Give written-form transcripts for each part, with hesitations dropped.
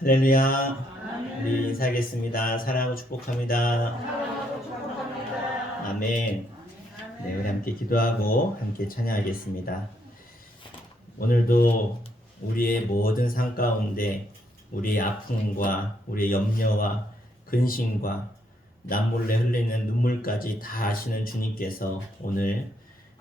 할렐루야. 우리 인사하겠습니다. 사랑하고 축복합니다. 아멘. 네, 우리 함께 기도하고 함께 찬양하겠습니다. 오늘도 우리의 모든 삶 가운데 우리의 아픔과 우리의 염려와 근심과 남몰래 흘리는 눈물까지 다 아시는 주님께서 오늘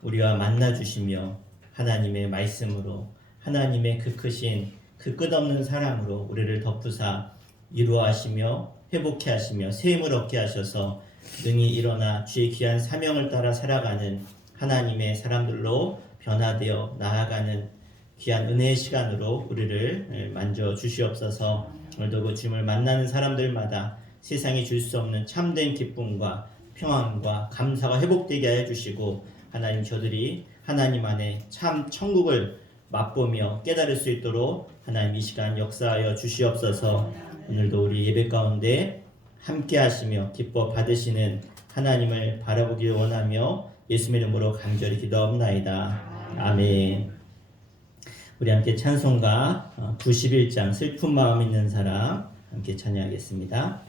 우리와 만나 주시며 하나님의 말씀으로 하나님의 그 크신 그 끝없는 사랑으로 우리를 덮으사 이루어하시며 회복케 하시며 새 힘을 얻게 하셔서 능히 일어나 주의 귀한 사명을 따라 살아가는 하나님의 사람들로 변화되어 나아가는 귀한 은혜의 시간으로 우리를 만져 주시옵소서. 오늘도 그 주님을 만나는 사람들마다 세상이 줄 수 없는 참된 기쁨과 평안과 감사가 회복되게 하여 주시고 하나님 저들이 하나님 안에 참 천국을 맛보며 깨달을 수 있도록 하나님 이 시간 역사하여 주시옵소서. 오늘도 우리 예배 가운데 함께 하시며 기뻐 받으시는 하나님을 바라보길 원하며 예수님의 이름으로 간절히 기도합나이다. 아멘. 우리 함께 찬송가 91장 슬픈 마음 있는 사람 함께 찬양하겠습니다.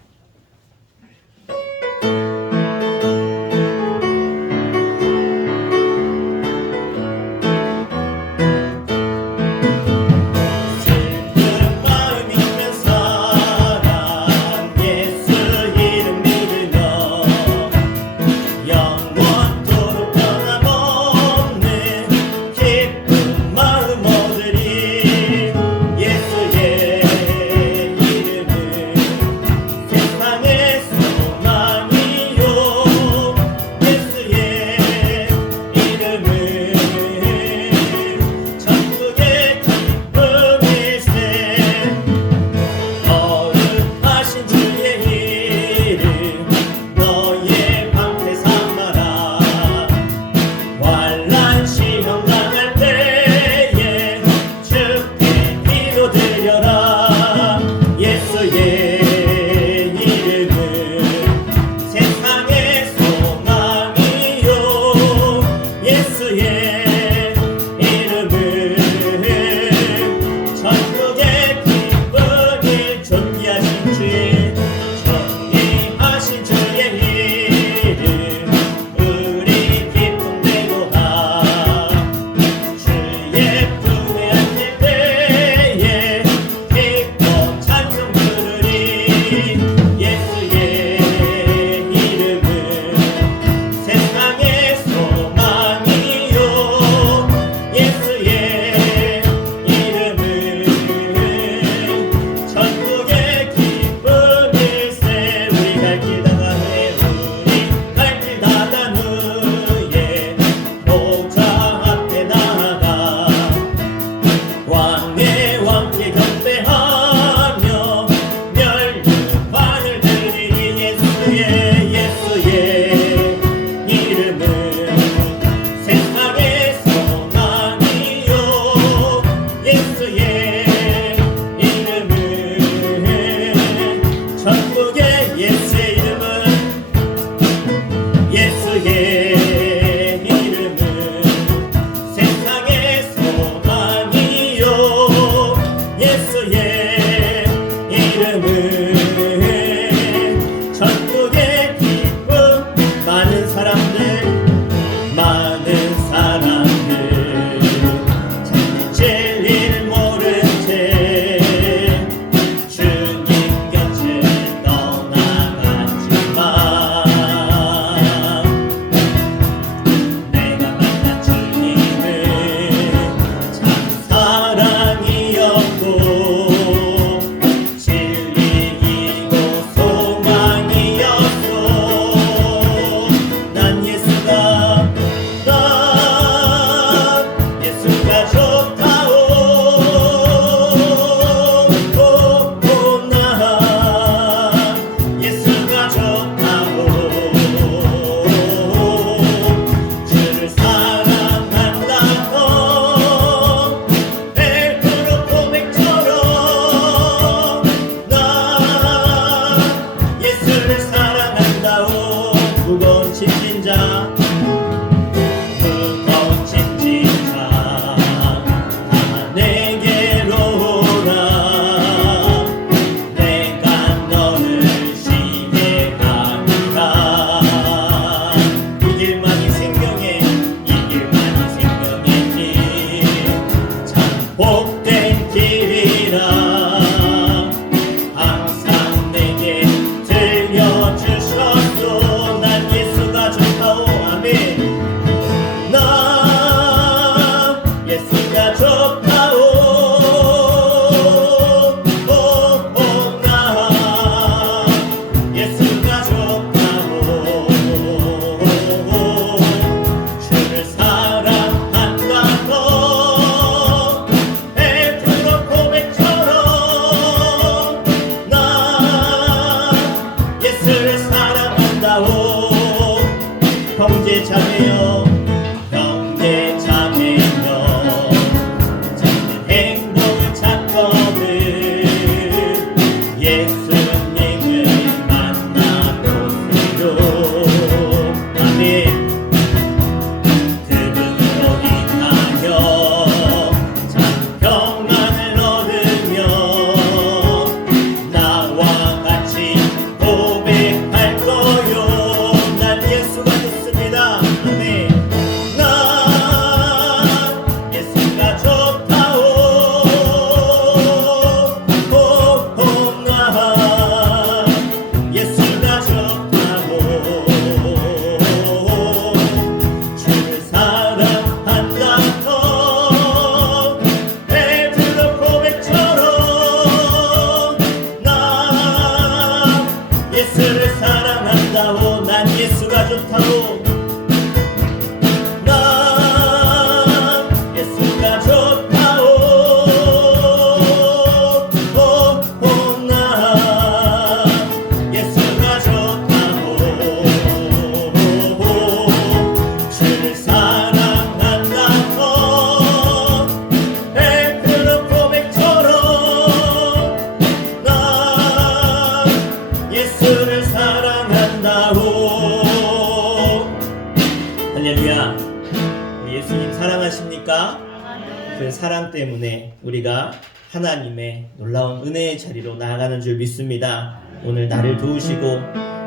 사랑 때문에 우리가 하나님의 놀라운 은혜의 자리로 나아가는 줄 믿습니다. 오늘 나를 도우시고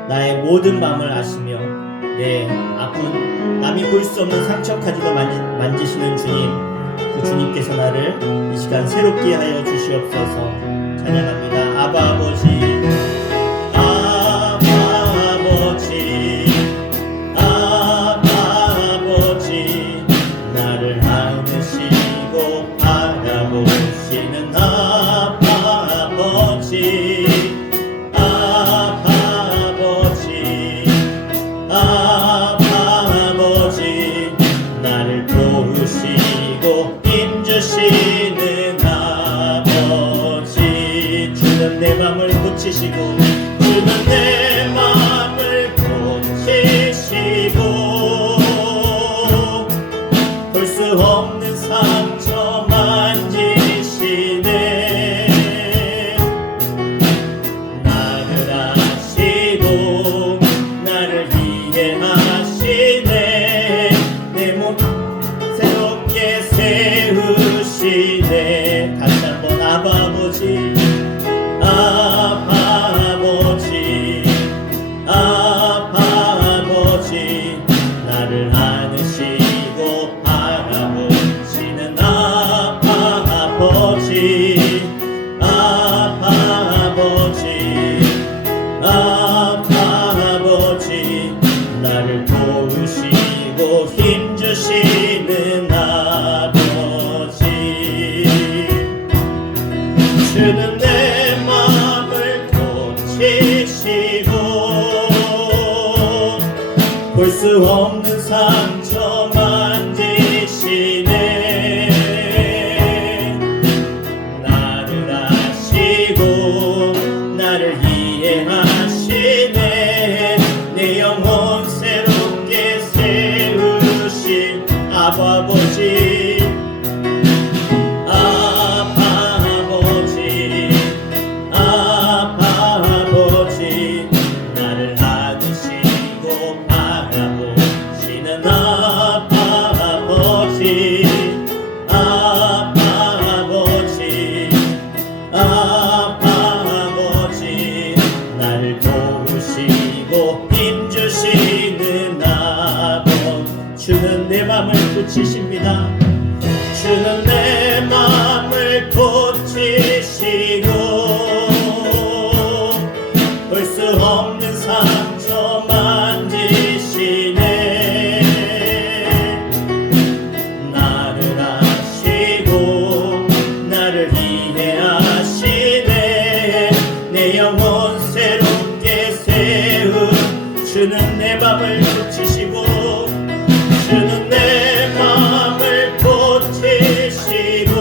나의 모든 마음을 아시며 내 아픈 남이 볼 수 없는 상처까지도 만지시는 주님, 그 주님께서 나를 이 시간 새롭게 하여 주시옵소서. 찬양합니다. 아바 아버지, 아바 아버지, 아바 아버지, 나를 안으시고 바라보시는 아바 아버지, 아바 아버지, 아바 아버지, 나를 도우시고 힘주시는 아버지, 주는 내 맘을 고치시고, 주는 내 맘을 고치시고, 볼 수 없는 상처 만지시네. 나를 아시고 나를 이해하시네. 내 몸 새롭게 세우시네. 다시 한번 아바 아버지, 아바 아버지, 아바 아버지, 나를 안으시고 바라보시는 아바 아버지, 아바 아버지, 아바 아버지, 나를 도우시고 힘주시는 아버지, 주는 내 맘을 고치시고, 볼 수 없는 상처 만지시네. 나를 아시고 나를 이해하시네. 내 영혼 새롭게 세우신 아바 아버지, 아바 아버지, 아바 아버지, 나를 안으시고 바라보시는 아바 아버지, 아바 아버지, 아바 아버지, 나를 도우시고 힘주시는 아버지, 주는 내 맘을 고치십니다. 주는 내 맘을 고치시고, 볼 수 없는 상처 만지시네. 나를 아시고 나를 이해하시네. 내 영혼 새롭게 세우, 주는 내 맘을 고치시고, 주는 내 맘을 고치시고,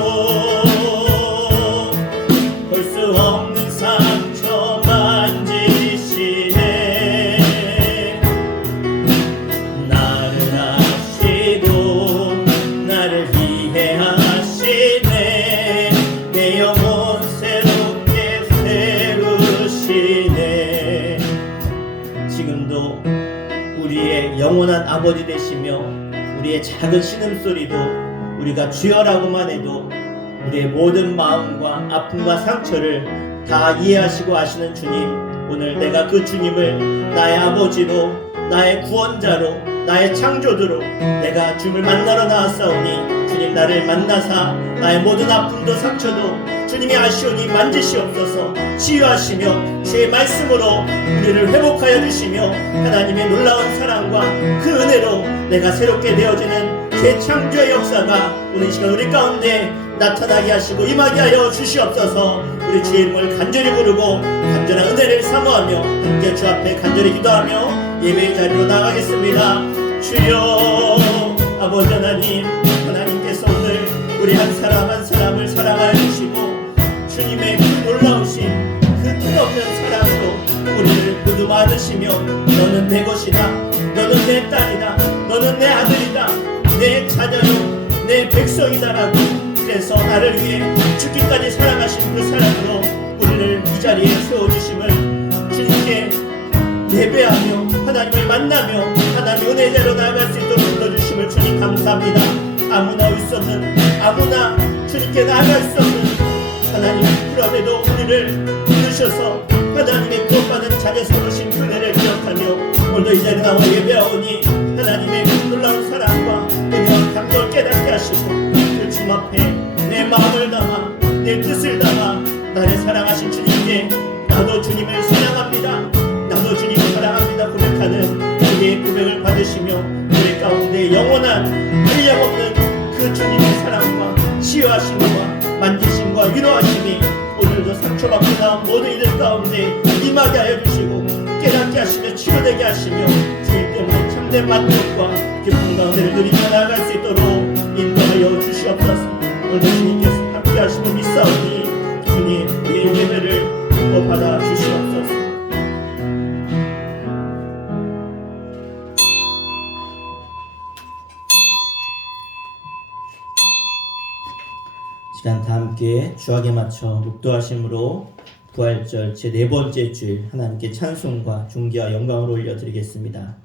볼 수 없는 상처 만지시네. 나를 아시고 나를 이해하시네. 내 영혼 새롭게 세우시네. 지금도 우리의 영원한 아버지 되시며 우리의 작은 신음소리도 우리가 주여라고만 해도 우리의 모든 마음과 아픔과 상처를 다 이해하시고 아시는 주님, 오늘 내가 그 주님을 나의 아버지로, 나의 구원자로, 나의 창조주로 내가 주님을 만나러 나왔사오니, 주님 나를 만나사 나의 모든 아픔도 상처도 주님이 아시오니 만지시옵소서. 치유하시며 주의 말씀으로 우리를 회복하여 주시며 하나님의 놀라운 사랑과 그 은혜로 내가 새롭게 되어지는 재창조의 역사가 오늘 이 시간 우리 가운데 나타나게 하시고 임하게 하여 주시옵소서. 우리 주의 이름을 간절히 부르고 간절한 은혜를 사모하며 함께 주 앞에 간절히 기도하며 예배의 자리로 나가겠습니다. 주여 아버지 하나님, 하나님께서 오늘 우리 한 사람 한 사람을 사랑하여 주시고 주님의 그 놀라우신 그 뜻없는 사랑으로 우리를 모두 많으시며, 너는 내 것이다, 너는 내 딸이다, 너는 내 아들이다, 내 자녀요, 내 백성이다라고, 그래서 나를 위해 죽기까지 사랑하신 그 사랑으로 우리를 이 자리에 세워주심을 주님께 예배하며 하나님을 만나며 하나님 은혜대로 나아갈 수 있도록 불러주심을 주님 감사합니다. 아무나 올 수 없는, 아무나 주님께 나아갈 수 없는 하나님, 그럼에도 우리를 부르셔서 하나님의 구원받은 자녀 삼으신 그네를 기억하며 오늘도 이 자리에 나와 예배하오니 하나님의 놀라운 사랑과 은혜와 감동을 깨닫게 하시고 그 주님 앞에 내 마음을 담아 내 뜻을 담아 나를 사랑하신 주님께 나도 주님을 사랑합니다, 나도 주님을 사랑합니다 고백하는 우리의 고백을 받으시며 우리 가운데 영원한 한량없는 그 주님의 사랑과 치유하심과 만지심과 위로하심이 오늘도 상처받고 나온 모든 이들 가운데 임하게 하여 주시고 깨닫게 하시며 치유되게 하시며 주님 때문에 참된 만족과 기쁨 가운데를 누리며 나아갈 수 있도록 인도하여 주시옵소서. 오늘도 주님께서 함께 하시고 믿사오니 주님 우리의 예배를 또 받아 주시옵소서. 시간 다 함께 주악에 맞춰 묵도하심으로 부활절 제4번째 주일 하나님께 찬송과 존귀와 영광을 올려드리겠습니다.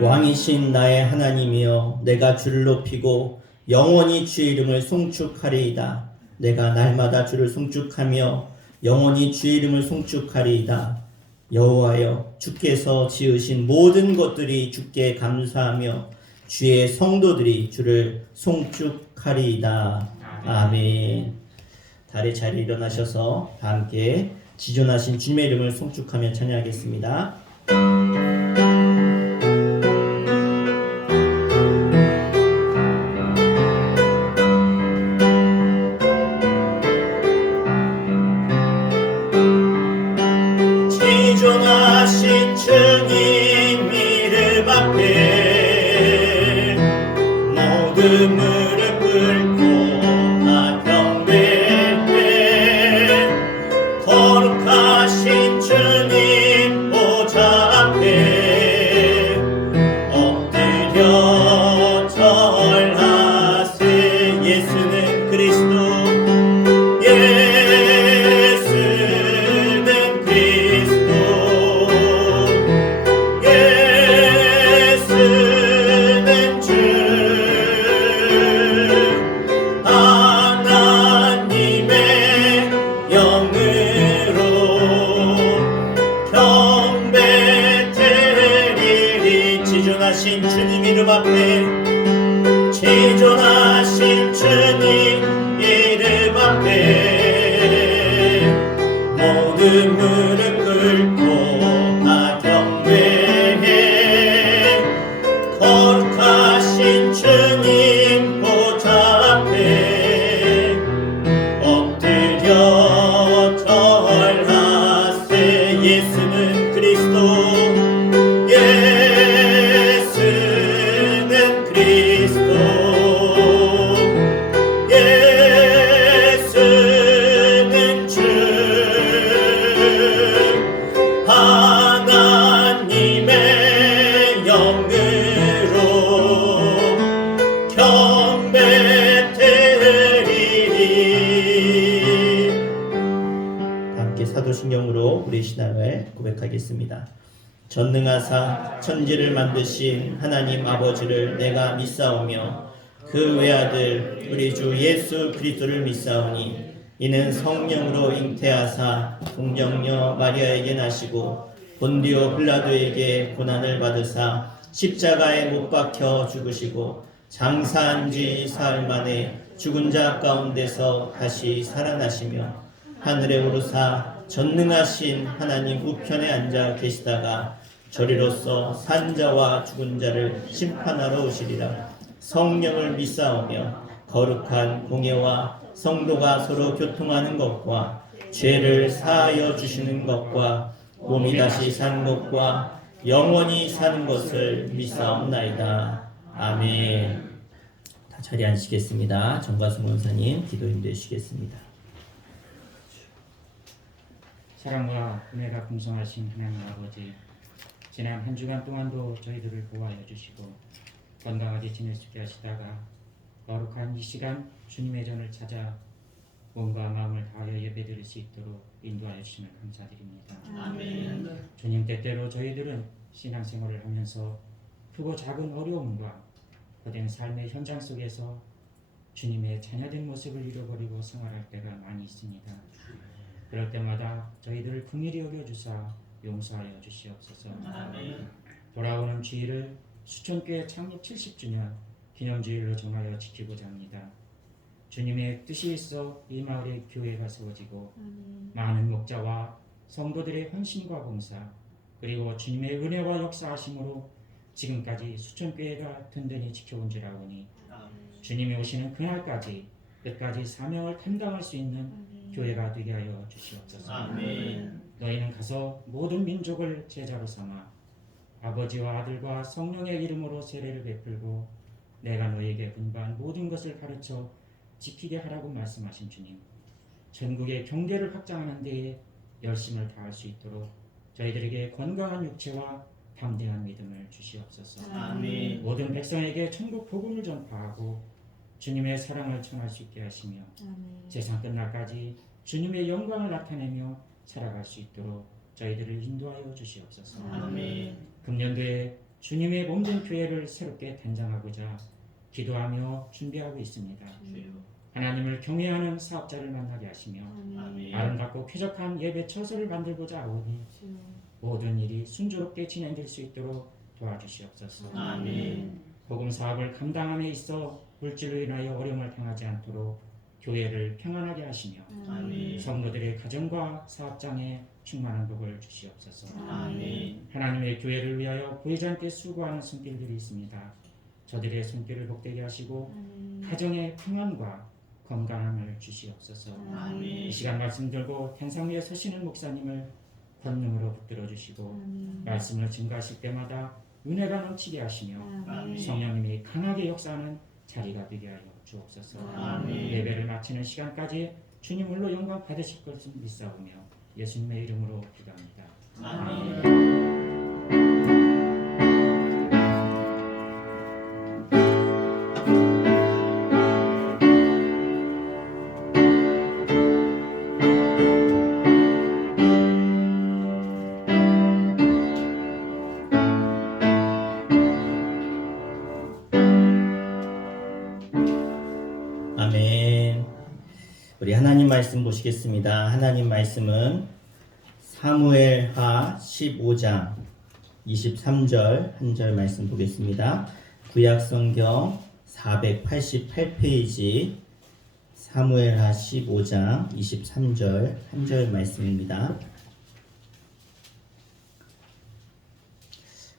왕이신 나의 하나님이여, 내가 주를 높이고 영원히 주의 이름을 송축하리이다. 내가 날마다 주를 송축하며 영원히 주의 이름을 송축하리이다. 여호와여, 주께서 지으신 모든 것들이 주께 감사하며 주의 성도들이 주를 송축하리이다. 아멘. 달의 자리에 일어나셔서 다 함께 지존하신 주님의 이름을 송축하며 찬양하겠습니다. 지존하신 주님 이름 앞에 모든 무릎 꿇고 다 경배해. 거룩하신 주님 보좌 앞에 엎드려 절하세. 예수는 그리스도, 지존하신 주님 이름 앞에, 지존하신 주님 이름 앞에 모든 무릎 꿇고 다 경배해. 거룩하신 주님 보좌 앞에 엎드려 절하세. 예수는 그리스도, 하나님의 영으로 경배드리리. 함께 사도신경으로 우리 신앙을 고백하겠습니다. 전능하사 천지를 만드신 하나님 아버지를 내가 믿사오며 그 외아들 우리 주 예수 그리스도를 믿사오니 이는 성령으로 잉태하사 동정녀 마리아에게 나시고 본디오 빌라도에게 고난을 받으사 십자가에 못 박혀 죽으시고 장사한 지 사흘 만에 죽은 자 가운데서 다시 살아나시며 하늘에 오르사 전능하신 하나님 우편에 앉아 계시다가 저리로서 산 자와 죽은 자를 심판하러 오시리라. 성령을 믿사오며 거룩한 공예와 성도가 서로 교통하는 것과 죄를 사하여 주시는 것과 몸이 다시 사는 것과 영원히 사는 것을 믿사옵나이다. 아멘. 다 자리에 앉으시겠습니다. 정가수 원사님 기도 인도해주시겠습니다. 사랑과 은혜가 풍성하신 하나님 아버지, 지난 한 주간 동안도 저희들을 보호하여 주시고 건강하게 지낼 수 있게 하시다가 거룩한 이 시간 주님의 전을 찾아 몸과 마음을 다하여 예배드릴 수 있도록 인도하여 주시면 감사드립니다. 아멘. 주님, 때때로 저희들은 신앙생활을 하면서 크고 작은 어려움과 거된 삶의 현장 속에서 주님의 자녀된 모습을 잃어버리고 생활할 때가 많이 있습니다. 그럴 때마다 저희들을 긍휼히 여겨주사 용서하여 주시옵소서. 아멘. 돌아오는 주일을 수천교회 창립 70주년 기념주일로 정하여 지키고자 합니다. 주님의 뜻이 있어 이 마을에 교회가 세워지고 많은 목자와 성도들의 헌신과 봉사 그리고 주님의 은혜와 역사하심으로 지금까지 수천교회가 든든히 지켜온 줄 아오니 주님이 오시는 그날까지 끝까지 사명을 감당할 수 있는 교회가 되게 하여 주시옵소서. 아멘. 너희는 가서 모든 민족을 제자로 삼아 아버지와 아들과 성령의 이름으로 세례를 베풀고 내가 너희에게 분부한 모든 것을 가르쳐 지키게 하라고 말씀하신 주님, 전국의 경계를 확장하는 데에 열심을 다할 수 있도록 저희들에게 건강한 육체와 담대한 믿음을 주시옵소서. 아멘. 모든 백성에게 천국 복음을 전파하고 주님의 사랑을 전할 수 있게 하시며 세상 끝날까지 주님의 영광을 나타내며 살아갈 수 있도록 저희들을 인도하여 주시옵소서. 아멘. 금년도에 주님의 몸된 교회를 새롭게 단장하고자 기도하며 준비하고 있습니다. 하나님을 경외하는 사업자를 만나게 하시며 아멘. 아름답고 쾌적한 예배 처소를 만들고자 하오니 모든 일이 순조롭게 진행될 수 있도록 도와주시옵소서. 아멘. 복음 사업을 감당함에 있어 물질로 인하여 어려움을 당하지 않도록 교회를 평안하게 하시며 아멘. 성도들의 가정과 사업장에 충만한 복을 주시옵소서. 아멘. 하나님의 교회를 위하여 보이지 않게 수고하는 손길들이 있습니다. 저들의 손길을 복되게 하시고 가정의 평안과 건강함을 주시옵소서. 아멘. 이 시간 말씀 들고 텐상 위에 서시는 목사님을 권능으로 붙들어 주시고 말씀을 증거하실 때마다 은혜가 넘치게 하시며 아멘. 성령님이 강하게 역사하는 자리가 되게 하여 주옵소서. 아멘. 예배를 마치는 시간까지 주님 홀로 영광 받으실 것을 믿사오며 예수님의 이름으로 기도합니다. 아멘. 아멘. 우리 하나님 말씀 보시겠습니다. 하나님 말씀은 사무엘하 15장 23절 한 절 말씀 보겠습니다. 구약성경 488페이지 사무엘하 15장 23절 한 절 말씀입니다.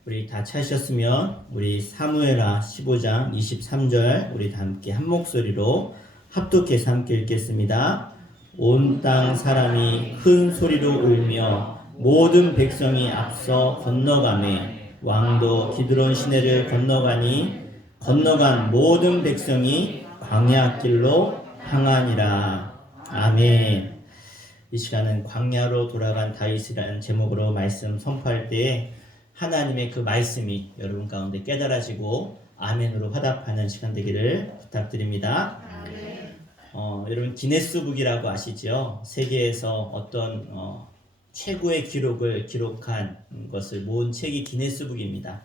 우리 다 찾으셨으면 우리 사무엘하 15장 23절 우리 다 함께 한 목소리로 합독해서 함께 읽겠습니다. 온 땅 사람이 큰 소리로 울며 모든 백성이 앞서 건너가매 왕도 기드론 시내를 건너간 모든 백성이 광야 길로 향하니라. 아멘. 이 시간은 광야로 돌아간 다윗이라는 제목으로 말씀 선포할 때에 하나님의 그 말씀이 여러분 가운데 깨달아지고 아멘으로 화답하는 시간 되기를 부탁드립니다. 여러분 기네스북이라고 아시죠? 세계에서 어떤 최고의 기록을 기록한 것을 모은 책이 기네스북입니다.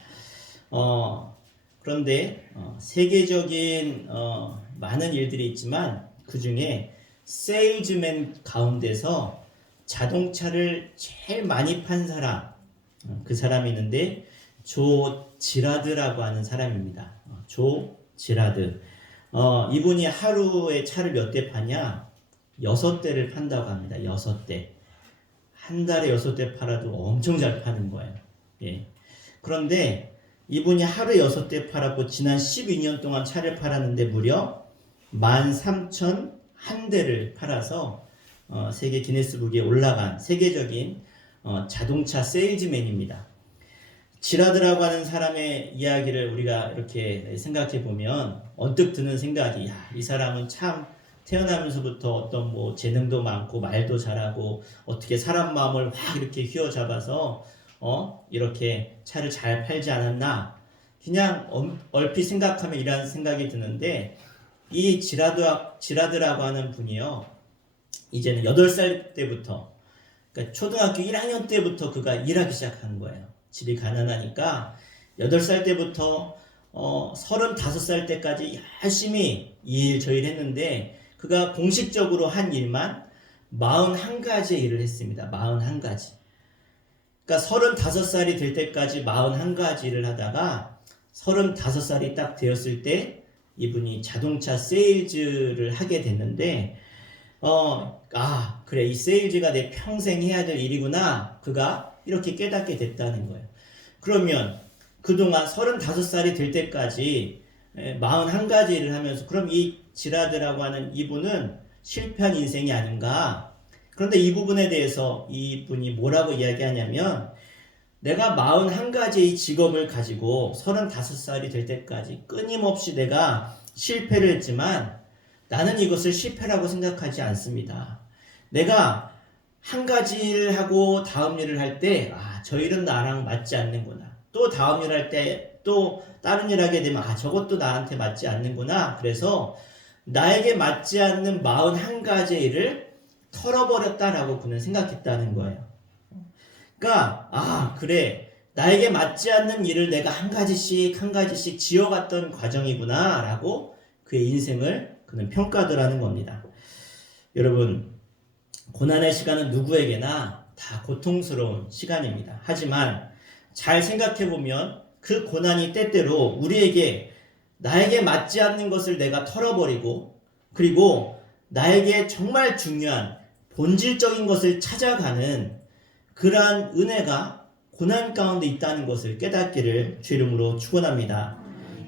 그런데 세계적인 많은 일들이 있지만 그 중에 세일즈맨 가운데서 자동차를 제일 많이 판 사람, 그 사람이 있는데 조 지라드라고 하는 사람입니다. 조 지라드. 이분이 하루에 차를 몇 대 파냐? 6대를 판다고 합니다. 6대. 한 달에 6대 팔아도 엄청 잘 파는 거예요. 예. 그런데 이분이 하루에 6대 팔았고 지난 12년 동안 차를 팔았는데 무려 13,001대를 팔아서 세계 기네스북에 올라간 세계적인 자동차 세일즈맨입니다. 지라드라고 하는 사람의 이야기를 우리가 이렇게 생각해 보면 언뜻 드는 생각이, 이 사람은 참 태어나면서부터 어떤 뭐 재능도 많고 말도 잘하고 어떻게 사람 마음을 확 이렇게 휘어잡아서 이렇게 차를 잘 팔지 않았나? 그냥 얼핏 생각하면 이런 생각이 드는데 이 지라드라고 하는 분이요. 이제는 8살 때부터 그러니까 초등학교 1학년 때부터 그가 일하기 시작한 거예요. 집이 가난하니까 8살 때부터 35살 때까지 열심히 이 일 저 일 했는데 그가 공식적으로 한 일만 41가지의 일을 했습니다. 41가지. 그러니까 35살이 될 때까지 41가지 일을 하다가 35살이 딱 되었을 때 이분이 자동차 세일즈를 하게 됐는데 그래 이 세일즈가 내 평생 해야 될 일이구나 그가 이렇게 깨닫게 됐다는 거예요. 그러면 그동안 35살이 될 때까지 41가지 일을 하면서 그럼 이 지라드라고 하는 이분은 실패한 인생이 아닌가. 그런데 이 부분에 대해서 이분이 뭐라고 이야기하냐면 내가 41가지의 직업을 가지고 35살이 될 때까지 끊임없이 내가 실패를 했지만 나는 이것을 실패라고 생각하지 않습니다. 내가 한 가지 일을 하고 다음 일을 할 때, 저 일은 나랑 맞지 않는구나. 또 다음 일 할 때 또 다른 일 하게 되면, 저것도 나한테 맞지 않는구나. 그래서 나에게 맞지 않는 41가지의 일을 털어버렸다라고 그는 생각했다는 거예요. 그러니까, 그래. 나에게 맞지 않는 일을 내가 한 가지씩 지어갔던 과정이구나. 라고 그의 인생을 그는 평가더라는 겁니다. 여러분, 고난의 시간은 누구에게나 다 고통스러운 시간입니다. 하지만 잘 생각해보면 그 고난이 때때로 우리에게 나에게 맞지 않는 것을 내가 털어버리고 그리고 나에게 정말 중요한 본질적인 것을 찾아가는 그러한 은혜가 고난 가운데 있다는 것을 깨닫기를 주 이름으로 축원합니다.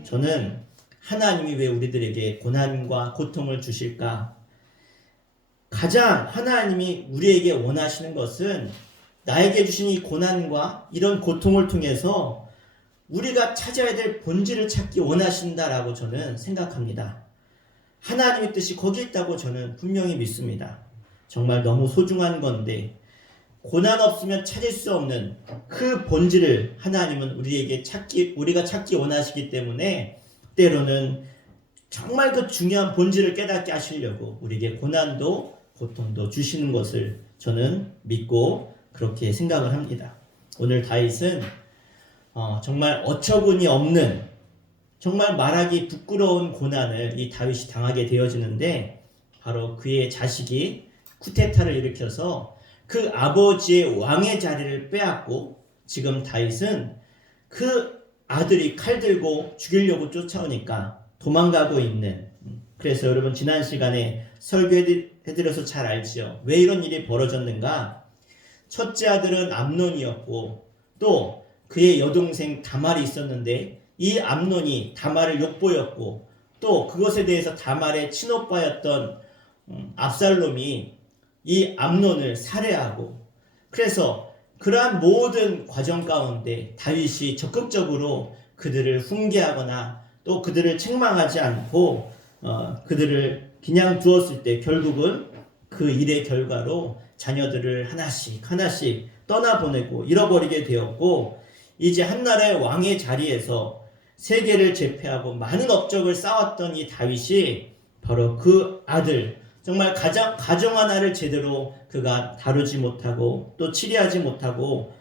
저는 하나님이 왜 우리들에게 고난과 고통을 주실까? 가장 하나님이 우리에게 원하시는 것은 나에게 주신 이 고난과 이런 고통을 통해서 우리가 찾아야 될 본질을 찾기 원하신다라고 저는 생각합니다. 하나님의 뜻이 거기 있다고 저는 분명히 믿습니다. 정말 너무 소중한 건데 고난 없으면 찾을 수 없는 그 본질을 하나님은 우리가 찾기 원하시기 때문에 때로는 정말 그 중요한 본질을 깨닫게 하시려고 우리에게 고난도 고통도 주시는 것을 저는 믿고 그렇게 생각을 합니다. 오늘 다윗은 정말 어처구니 없는 정말 말하기 부끄러운 고난을 이 다윗이 당하게 되어지는데 바로 그의 자식이 쿠데타를 일으켜서 그 아버지의 왕의 자리를 빼앗고 지금 다윗은 그 아들이 칼 들고 죽이려고 쫓아오니까 도망가고 있는 그래서 여러분 지난 시간에 설교해드려서 잘 알지요. 왜 이런 일이 벌어졌는가? 첫째 아들은 암논이었고 또 그의 여동생 다말이 있었는데 이 암논이 다말을 욕보였고 또 그것에 대해서 다말의 친오빠였던 압살롬이 이 암논을 살해하고 그래서 그러한 모든 과정 가운데 다윗이 적극적으로 그들을 훈계하거나 또 그들을 책망하지 않고 그들을 그냥 두었을 때 결국은 그 일의 결과로 자녀들을 하나씩 떠나보내고 잃어버리게 되었고 이제 한나라의 왕의 자리에서 세계를 제패하고 많은 업적을 쌓았던 이 다윗이 바로 그 아들 정말 가정 하나를 제대로 그가 다루지 못하고 또 치리하지 못하고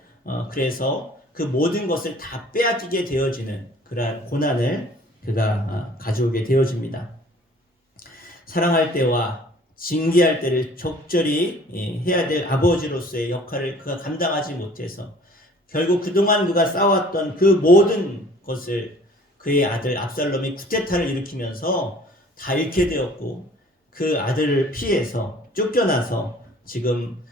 그래서 그 모든 것을 다 빼앗기게 되어지는 그러한 고난을 그가 가져오게 되어집니다. 사랑할 때와 징계할 때를 적절히 해야 될 아버지로서의 역할을 그가 감당하지 못해서 결국 그동안 그가 쌓아왔던 그 모든 것을 그의 아들 압살롬이 쿠데타를 일으키면서 다 잃게 되었고 그 아들을 피해서 쫓겨나서 지금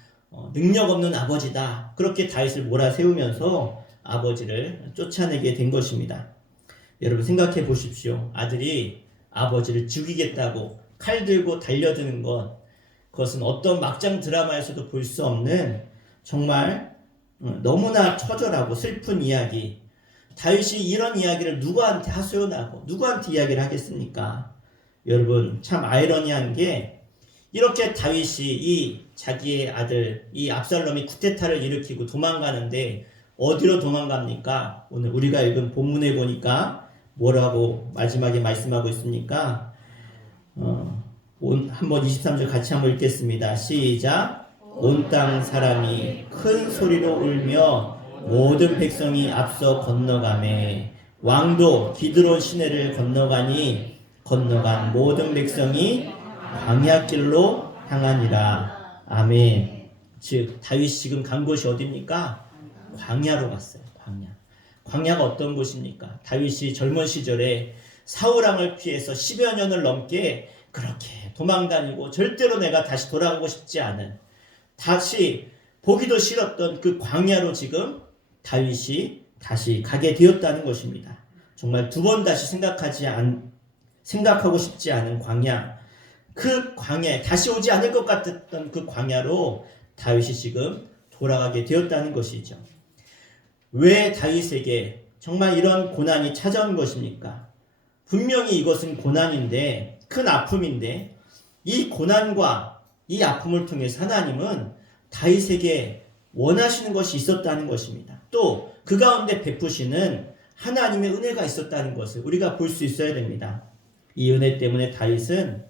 능력 없는 아버지다 그렇게 다윗을 몰아세우면서 아버지를 쫓아내게 된 것입니다. 여러분 생각해 보십시오. 아들이 아버지를 죽이겠다고 칼 들고 달려드는 것 그것은 어떤 막장 드라마에서도 볼 수 없는 정말 너무나 처절하고 슬픈 이야기. 다윗이 이런 이야기를 누구한테 하소연하고 누구한테 이야기를 하겠습니까? 여러분 참 아이러니한 게 이렇게 다윗이 이 자기의 아들 이 압살롬이 쿠데타를 일으키고 도망가는데 어디로 도망갑니까? 오늘 우리가 읽은 본문에 보니까 뭐라고 마지막에 말씀하고 있습니까? 한번 23절 같이 한번 읽겠습니다. 시작. 온 땅 사람이 큰 소리로 울며 모든 백성이 앞서 건너가매 왕도 기드론 시내를 건너간 모든 백성이 광야길로 향하니라. 아멘. 즉 다윗이 지금 간 곳이 어디입니까? 광야로 갔어요. 광야가 어떤 곳입니까? 다윗이 젊은 시절에 사울왕을 피해서 10여 년을 넘게 그렇게 도망다니고 절대로 내가 다시 돌아가고 싶지 않은, 다시 보기도 싫었던 그 광야로 지금 다윗이 다시 가게 되었다는 것입니다. 정말 두 번 다시 생각하고 싶지 않은 광야, 그 광야에 다시 오지 않을 것 같았던 그 광야로 다윗이 지금 돌아가게 되었다는 것이죠. 왜 다윗에게 정말 이런 고난이 찾아온 것입니까? 분명히 이것은 고난인데, 큰 아픔인데, 이 고난과 이 아픔을 통해서 하나님은 다윗에게 원하시는 것이 있었다는 것입니다. 또 그 가운데 베푸시는 하나님의 은혜가 있었다는 것을 우리가 볼 수 있어야 됩니다. 이 은혜 때문에 다윗은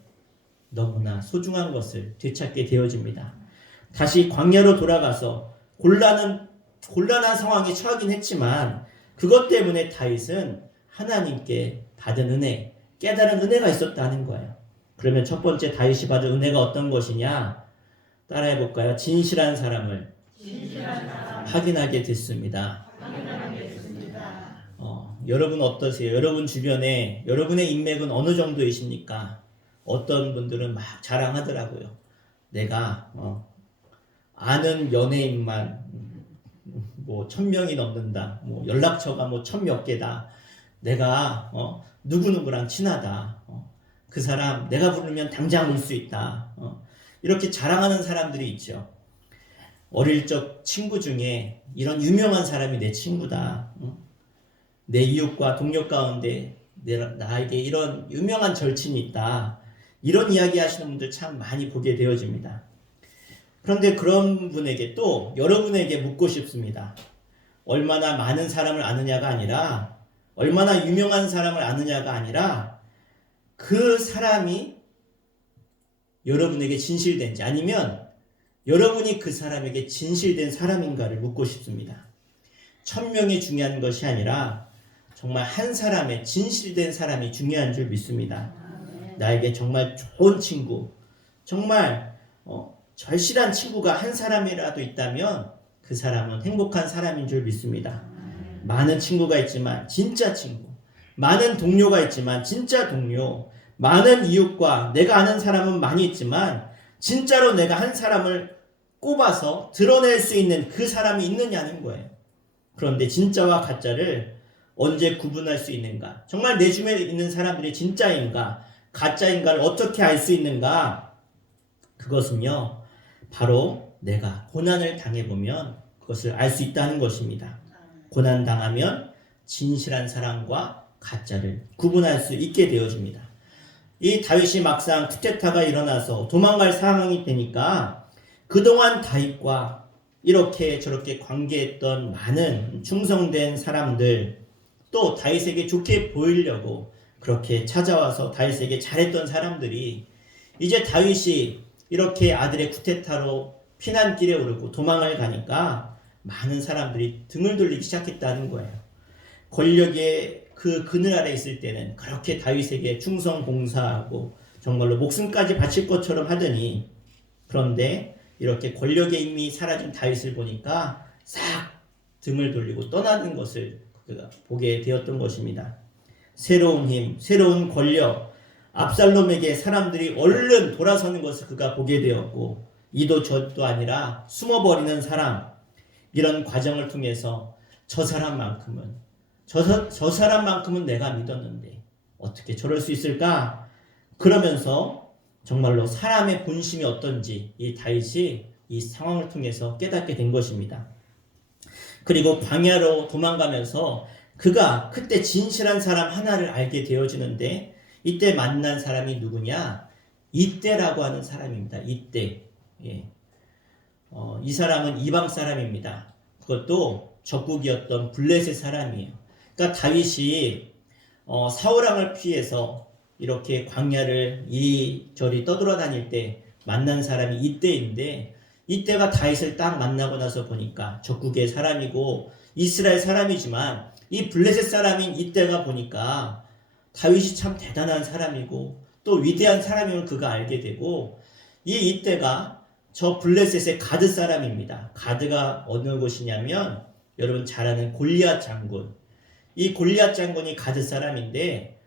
너무나 소중한 것을 되찾게 되어집니다. 다시 광야로 돌아가서 곤란한 상황에 처하긴 했지만 그것 때문에 다윗은 하나님께 받은 은혜, 깨달은 은혜가 있었다는 거예요. 그러면 첫 번째 다윗이 받은 은혜가 어떤 것이냐? 따라해 볼까요? 진실한 사람을 확인하게 됐습니다. 여러분 어떠세요? 여러분 주변에 여러분의 인맥은 어느 정도이십니까? 어떤 분들은 막 자랑하더라고요. 내가 아는 연예인만 뭐 1000명이 넘는다. 뭐 연락처가 뭐 1000몇 개다. 내가 누구누구랑 친하다. 그 사람 내가 부르면 당장 올 수 있다. 이렇게 자랑하는 사람들이 있죠. 어릴 적 친구 중에 이런 유명한 사람이 내 친구다. 내 이웃과 동료 가운데 나에게 이런 유명한 절친이 있다. 이런 이야기 하시는 분들 참 많이 보게 되어집니다. 그런데 그런 분에게 또 여러분에게 묻고 싶습니다. 얼마나 많은 사람을 아느냐가 아니라, 얼마나 유명한 사람을 아느냐가 아니라 그 사람이 여러분에게 진실된지, 아니면 여러분이 그 사람에게 진실된 사람인가를 묻고 싶습니다. 1000명이 중요한 것이 아니라 정말 한 사람의 진실된 사람이 중요한 줄 믿습니다. 나에게 정말 좋은 친구, 정말 절실한 친구가 한 사람이라도 있다면 그 사람은 행복한 사람인 줄 믿습니다. 많은 친구가 있지만 진짜 친구, 많은 동료가 있지만 진짜 동료, 많은 이웃과 내가 아는 사람은 많이 있지만 진짜로 내가 한 사람을 꼽아서 드러낼 수 있는 그 사람이 있느냐는 거예요. 그런데 진짜와 가짜를 언제 구분할 수 있는가? 정말 내 주변에 있는 사람들이 진짜인가 가짜인가를 어떻게 알 수 있는가? 그것은요, 바로 내가 고난을 당해보면 그것을 알 수 있다는 것입니다. 고난당하면 진실한 사랑과 가짜를 구분할 수 있게 되어집니다. 이 다윗이 막상 쿠데타가 일어나서 도망갈 상황이 되니까 그동안 다윗과 이렇게 저렇게 관계했던 많은 충성된 사람들, 또 다윗에게 좋게 보이려고 그렇게 찾아와서 다윗에게 잘했던 사람들이 이제 다윗이 이렇게 아들의 쿠데타로 피난길에 오르고 도망을 가니까 많은 사람들이 등을 돌리기 시작했다는 거예요. 권력의 그 그늘 아래 있을 때는 그렇게 다윗에게 충성 봉사하고 정말로 목숨까지 바칠 것처럼 하더니, 그런데 이렇게 권력의 힘이 사라진 다윗을 보니까 싹 등을 돌리고 떠나는 것을 그가 보게 되었던 것입니다. 새로운 힘, 새로운 권력, 압살롬에게 사람들이 얼른 돌아서는 것을 그가 보게 되었고, 이도 저도 아니라 숨어버리는 사람, 이런 과정을 통해서 저 사람만큼은 내가 믿었는데 어떻게 저럴 수 있을까? 그러면서 정말로 사람의 본심이 어떤지 이 다윗이 이 상황을 통해서 깨닫게 된 것입니다. 그리고 광야로 도망가면서 그가 그때 진실한 사람 하나를 알게 되어지는데, 이때 만난 사람이 누구냐? 이때라고 하는 사람입니다. 이때. 이 사람은 이방 사람입니다. 그것도 적국이었던 블레셋 사람이에요. 그러니까 다윗이 사울왕을 피해서 이렇게 광야를 이리저리 떠돌아다닐 때 만난 사람이 이때인데, 이때가 다윗을 딱 만나고 나서 보니까 적국의 사람이고 이스라엘 사람이지만 이 블레셋 사람인 이때가 보니까 다윗이 참 대단한 사람이고 또 위대한 사람임을 그가 알게 되고, 이때가 저 블레셋의 가드 사람입니다. 가드가 어느 곳이냐면 여러분 잘 아는 골리앗 장군. 이 골리앗 장군이 가드 사람인데,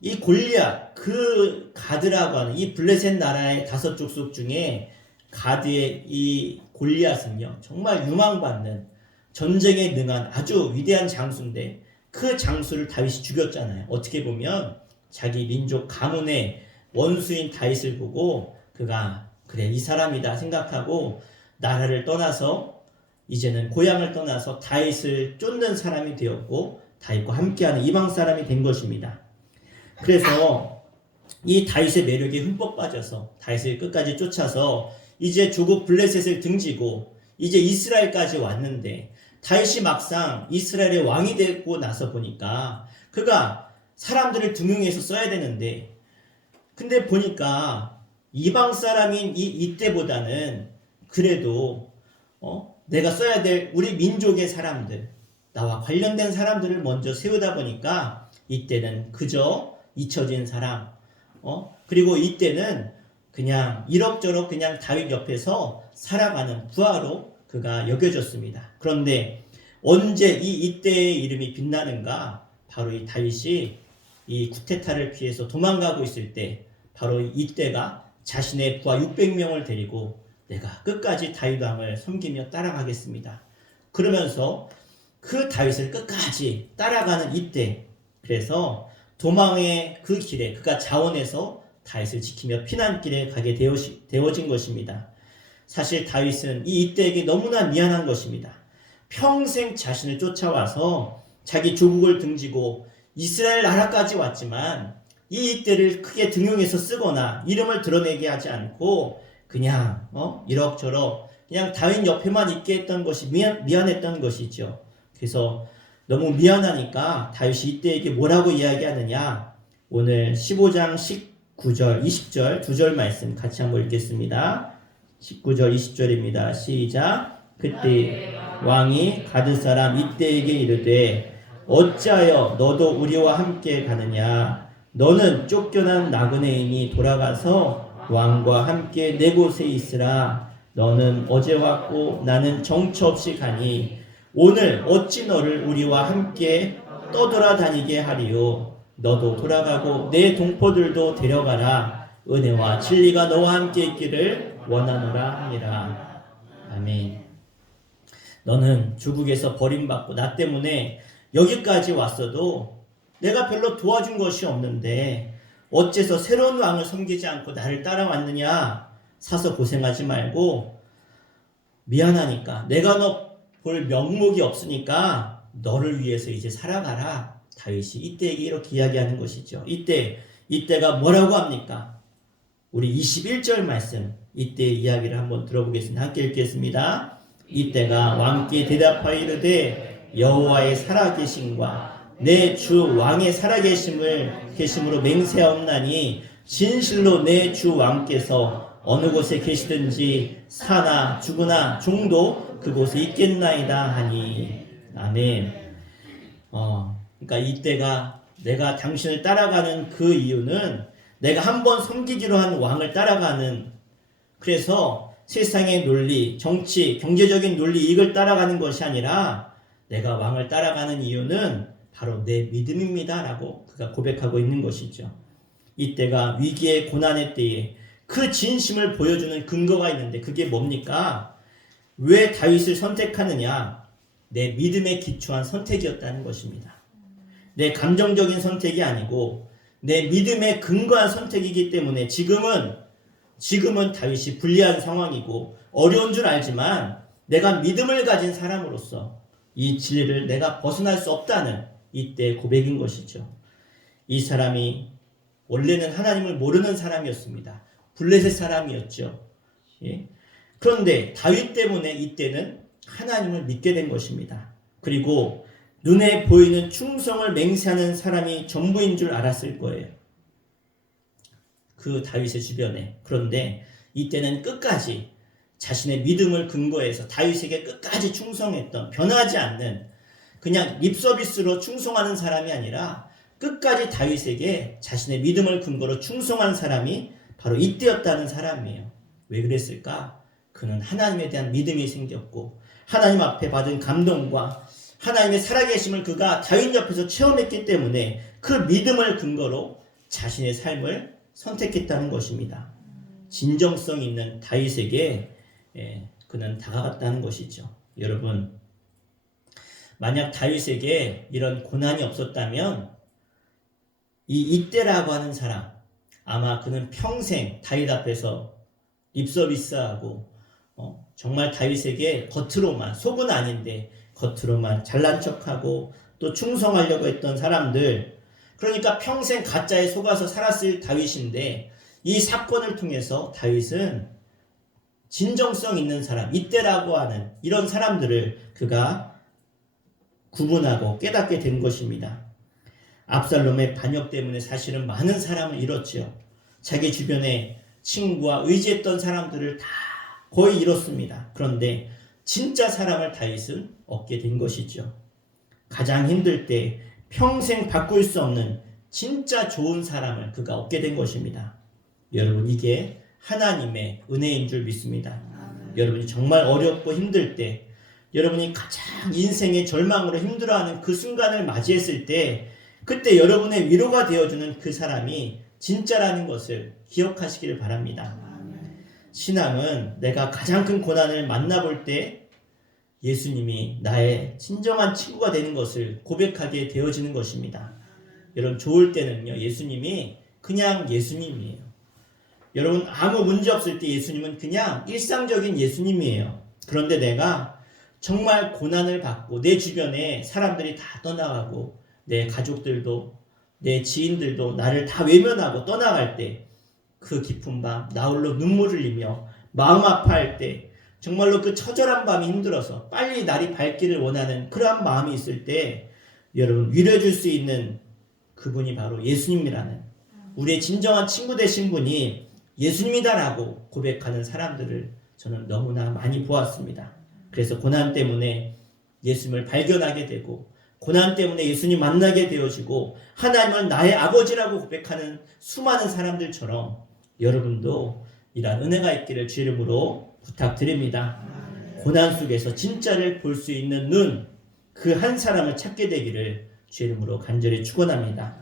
이 골리앗, 그 가드라고 하는 이 블레셋 나라의 5족속 중에 가드의 이 골리앗은요, 정말 유망받는 전쟁에 능한 아주 위대한 장수인데, 그 장수를 다윗이 죽였잖아요. 어떻게 보면 자기 민족 가문의 원수인 다윗을 보고 그가 그래 이 사람이다 생각하고 나라를 떠나서 이제는 고향을 떠나서 다윗을 쫓는 사람이 되었고 다윗과 함께하는 이방 사람이 된 것입니다. 그래서 이 다윗의 매력에 흠뻑 빠져서 다윗을 끝까지 쫓아서 이제 조국 블레셋을 등지고 이제 이스라엘까지 왔는데, 다윗이 막상 이스라엘의 왕이 되고 나서 보니까 그가 사람들을 등용해서 써야 되는데, 근데 보니까 이방 사람인 이때보다는 그래도 내가 써야 될 우리 민족의 사람들, 나와 관련된 사람들을 먼저 세우다 보니까 이때는 그저 잊혀진 사람, 그리고 이때는 그냥 이럭저럭 그냥 다윗 옆에서 살아가는 부하로 그가 여겨졌습니다. 그런데 언제 이때의 이름이 빛나는가? 바로 이 다윗이 이 쿠데타를 피해서 도망가고 있을 때, 바로 이때가 자신의 부하 600명을 데리고 내가 끝까지 다윗 왕을 섬기며 따라가겠습니다. 그러면서 그 다윗을 끝까지 따라가는 이때, 그래서 도망의 그 길에 그가 자원해서 다윗을 지키며 피난길에 가게 되어진 것입니다. 사실 다윗은 이때에게 너무나 미안한 것입니다. 평생 자신을 쫓아와서 자기 조국을 등지고 이스라엘 나라까지 왔지만 이때를 크게 등용해서 쓰거나 이름을 드러내게 하지 않고 그냥 이럭저럭 그냥 다윗 옆에만 있게 했던 것이 미안했던 것이죠. 그래서 너무 미안하니까 다윗이 이때에게 뭐라고 이야기하느냐, 오늘 15장 19절 20절 두 절 말씀 같이 한번 읽겠습니다. 19절 20절입니다. 시작. 그때 왕이 가드 사람 이때에게 이르되 어찌하여 너도 우리와 함께 가느냐? 너는 쫓겨난 나그네인이 돌아가서 왕과 함께 내 곳에 있으라. 너는 어제 왔고 나는 정처 없이 가니 오늘 어찌 너를 우리와 함께 떠돌아다니게 하리요? 너도 돌아가고 내 동포들도 데려가라. 은혜와 진리가 너와 함께 있기를 원하노라 하니라. 아멘. 너는 조국에서 버림받고 나 때문에 여기까지 왔어도 내가 별로 도와준 것이 없는데 어째서 새로운 왕을 섬기지 않고 나를 따라왔느냐? 사서 고생하지 말고 미안하니까 내가 너 볼 명목이 없으니까 너를 위해서 이제 살아가라. 다윗이 이때에게 이렇게 이야기하는 것이죠. 이때가 뭐라고 합니까? 우리 21절 말씀 이때의 이야기를 한번 들어보겠습니다. 함께 읽겠습니다. 이때가 왕께 대답하여 이르되 여호와의 살아계심과 내 주 왕의 살아계심으로 맹세하옵나니 진실로 내 주 왕께서 어느 곳에 계시든지 사나 죽으나 종도 그곳에 있겠나이다 하니. 아멘. 그러니까 이때가 내가 당신을 따라가는 그 이유는 내가 한번 섬기기로 한 왕을 따라가는, 그래서 세상의 논리, 정치, 경제적인 논리 이걸 따라가는 것이 아니라 내가 왕을 따라가는 이유는 바로 내 믿음입니다 라고 그가 고백하고 있는 것이죠. 이때가 위기의 고난의 때에 그 진심을 보여주는 근거가 있는데 그게 뭡니까? 왜 다윗을 선택하느냐? 내 믿음에 기초한 선택이었다는 것입니다. 내 감정적인 선택이 아니고 내 믿음에 근거한 선택이기 때문에 지금은 다윗이 불리한 상황이고 어려운 줄 알지만 내가 믿음을 가진 사람으로서 이 진리를 내가 벗어날 수 없다는 이때의 고백인 것이죠. 이 사람이 원래는 하나님을 모르는 사람이었습니다. 블레셋 사람이었죠. 예? 그런데 다윗 때문에 이때는 하나님을 믿게 된 것입니다. 그리고 눈에 보이는 충성을 맹세하는 사람이 전부인 줄 알았을 거예요. 그 다윗의 주변에. 그런데 이때는 끝까지 자신의 믿음을 근거해서 다윗에게 끝까지 충성했던, 변하지 않는, 그냥 립서비스로 충성하는 사람이 아니라 끝까지 다윗에게 자신의 믿음을 근거로 충성한 사람이 바로 이때였다는 사람이에요. 왜 그랬을까? 그는 하나님에 대한 믿음이 생겼고 하나님 앞에 받은 감동과 하나님의 살아계심을 그가 다윗 옆에서 체험했기 때문에 그 믿음을 근거로 자신의 삶을 선택했다는 것입니다. 진정성 있는 다윗에게 그는 다가갔다는 것이죠. 여러분, 만약 다윗에게 이런 고난이 없었다면 이때라고 하는 사람, 아마 그는 평생 다윗 앞에서 립서비스하고 정말 다윗에게 겉으로만, 속은 아닌데 겉으로만 잘난 척하고 또 충성하려고 했던 사람들, 그러니까 평생 가짜에 속아서 살았을 다윗인데 이 사건을 통해서 다윗은 진정성 있는 사람, 이때라고 하는 이런 사람들을 그가 구분하고 깨닫게 된 것입니다. 압살롬의 반역 때문에 사실은 많은 사람을 잃었지요. 자기 주변에 친구와 의지했던 사람들을 다 거의 잃었습니다. 그런데 진짜 사람을 다윗은 얻게 된 것이죠. 가장 힘들 때 평생 바꿀 수 없는 진짜 좋은 사람을 그가 얻게 된 것입니다. 여러분, 이게 하나님의 은혜인 줄 믿습니다. 여러분이 정말 어렵고 힘들 때, 여러분이 가장 인생의 절망으로 힘들어하는 그 순간을 맞이했을 때, 그때 여러분의 위로가 되어주는 그 사람이 진짜라는 것을 기억하시기를 바랍니다. 신앙은 내가 가장 큰 고난을 만나볼 때 예수님이 나의 진정한 친구가 되는 것을 고백하게 되어지는 것입니다. 여러분, 좋을 때는요, 예수님이 그냥 예수님이에요. 여러분, 아무 문제 없을 때 예수님은 그냥 일상적인 예수님이에요. 그런데 내가 정말 고난을 받고 내 주변에 사람들이 다 떠나가고 내 가족들도 내 지인들도 나를 다 외면하고 떠나갈 때, 그 깊은 밤 나 홀로 눈물을 흘리며 마음 아파할 때, 정말로 그 처절한 밤이 힘들어서 빨리 날이 밝기를 원하는 그러한 마음이 있을 때, 여러분, 위로해줄 수 있는 그분이 바로 예수님이라는, 우리의 진정한 친구 되신 분이 예수님이다라고 고백하는 사람들을 저는 너무나 많이 보았습니다. 그래서 고난 때문에 예수님을 발견하게 되고, 고난 때문에 예수님 만나게 되어지고, 하나님을 나의 아버지라고 고백하는 수많은 사람들처럼 여러분도 이러한 은혜가 있기를 주 이름으로 부탁드립니다. 고난 속에서 진짜를 볼 수 있는 눈, 그 한 사람을 찾게 되기를 주 이름으로 간절히 축원합니다.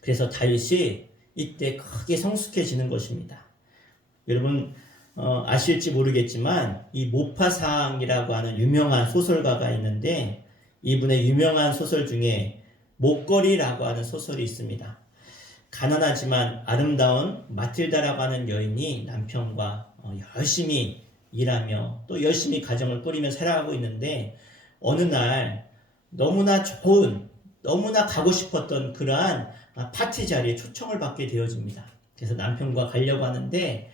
그래서 다윗이 이때 크게 성숙해지는 것입니다. 여러분, 아실지 모르겠지만 이 모파상이라고 하는 유명한 소설가가 있는데, 이분의 유명한 소설 중에 목걸이라고 하는 소설이 있습니다. 가난하지만 아름다운 마틸다라고 하는 여인이 남편과 열심히 일하며 또 열심히 가정을 꾸리며 살아가고 있는데, 어느 날 너무나 좋은, 너무나 가고 싶었던 그러한 파티 자리에 초청을 받게 되어집니다. 그래서 남편과 가려고 하는데,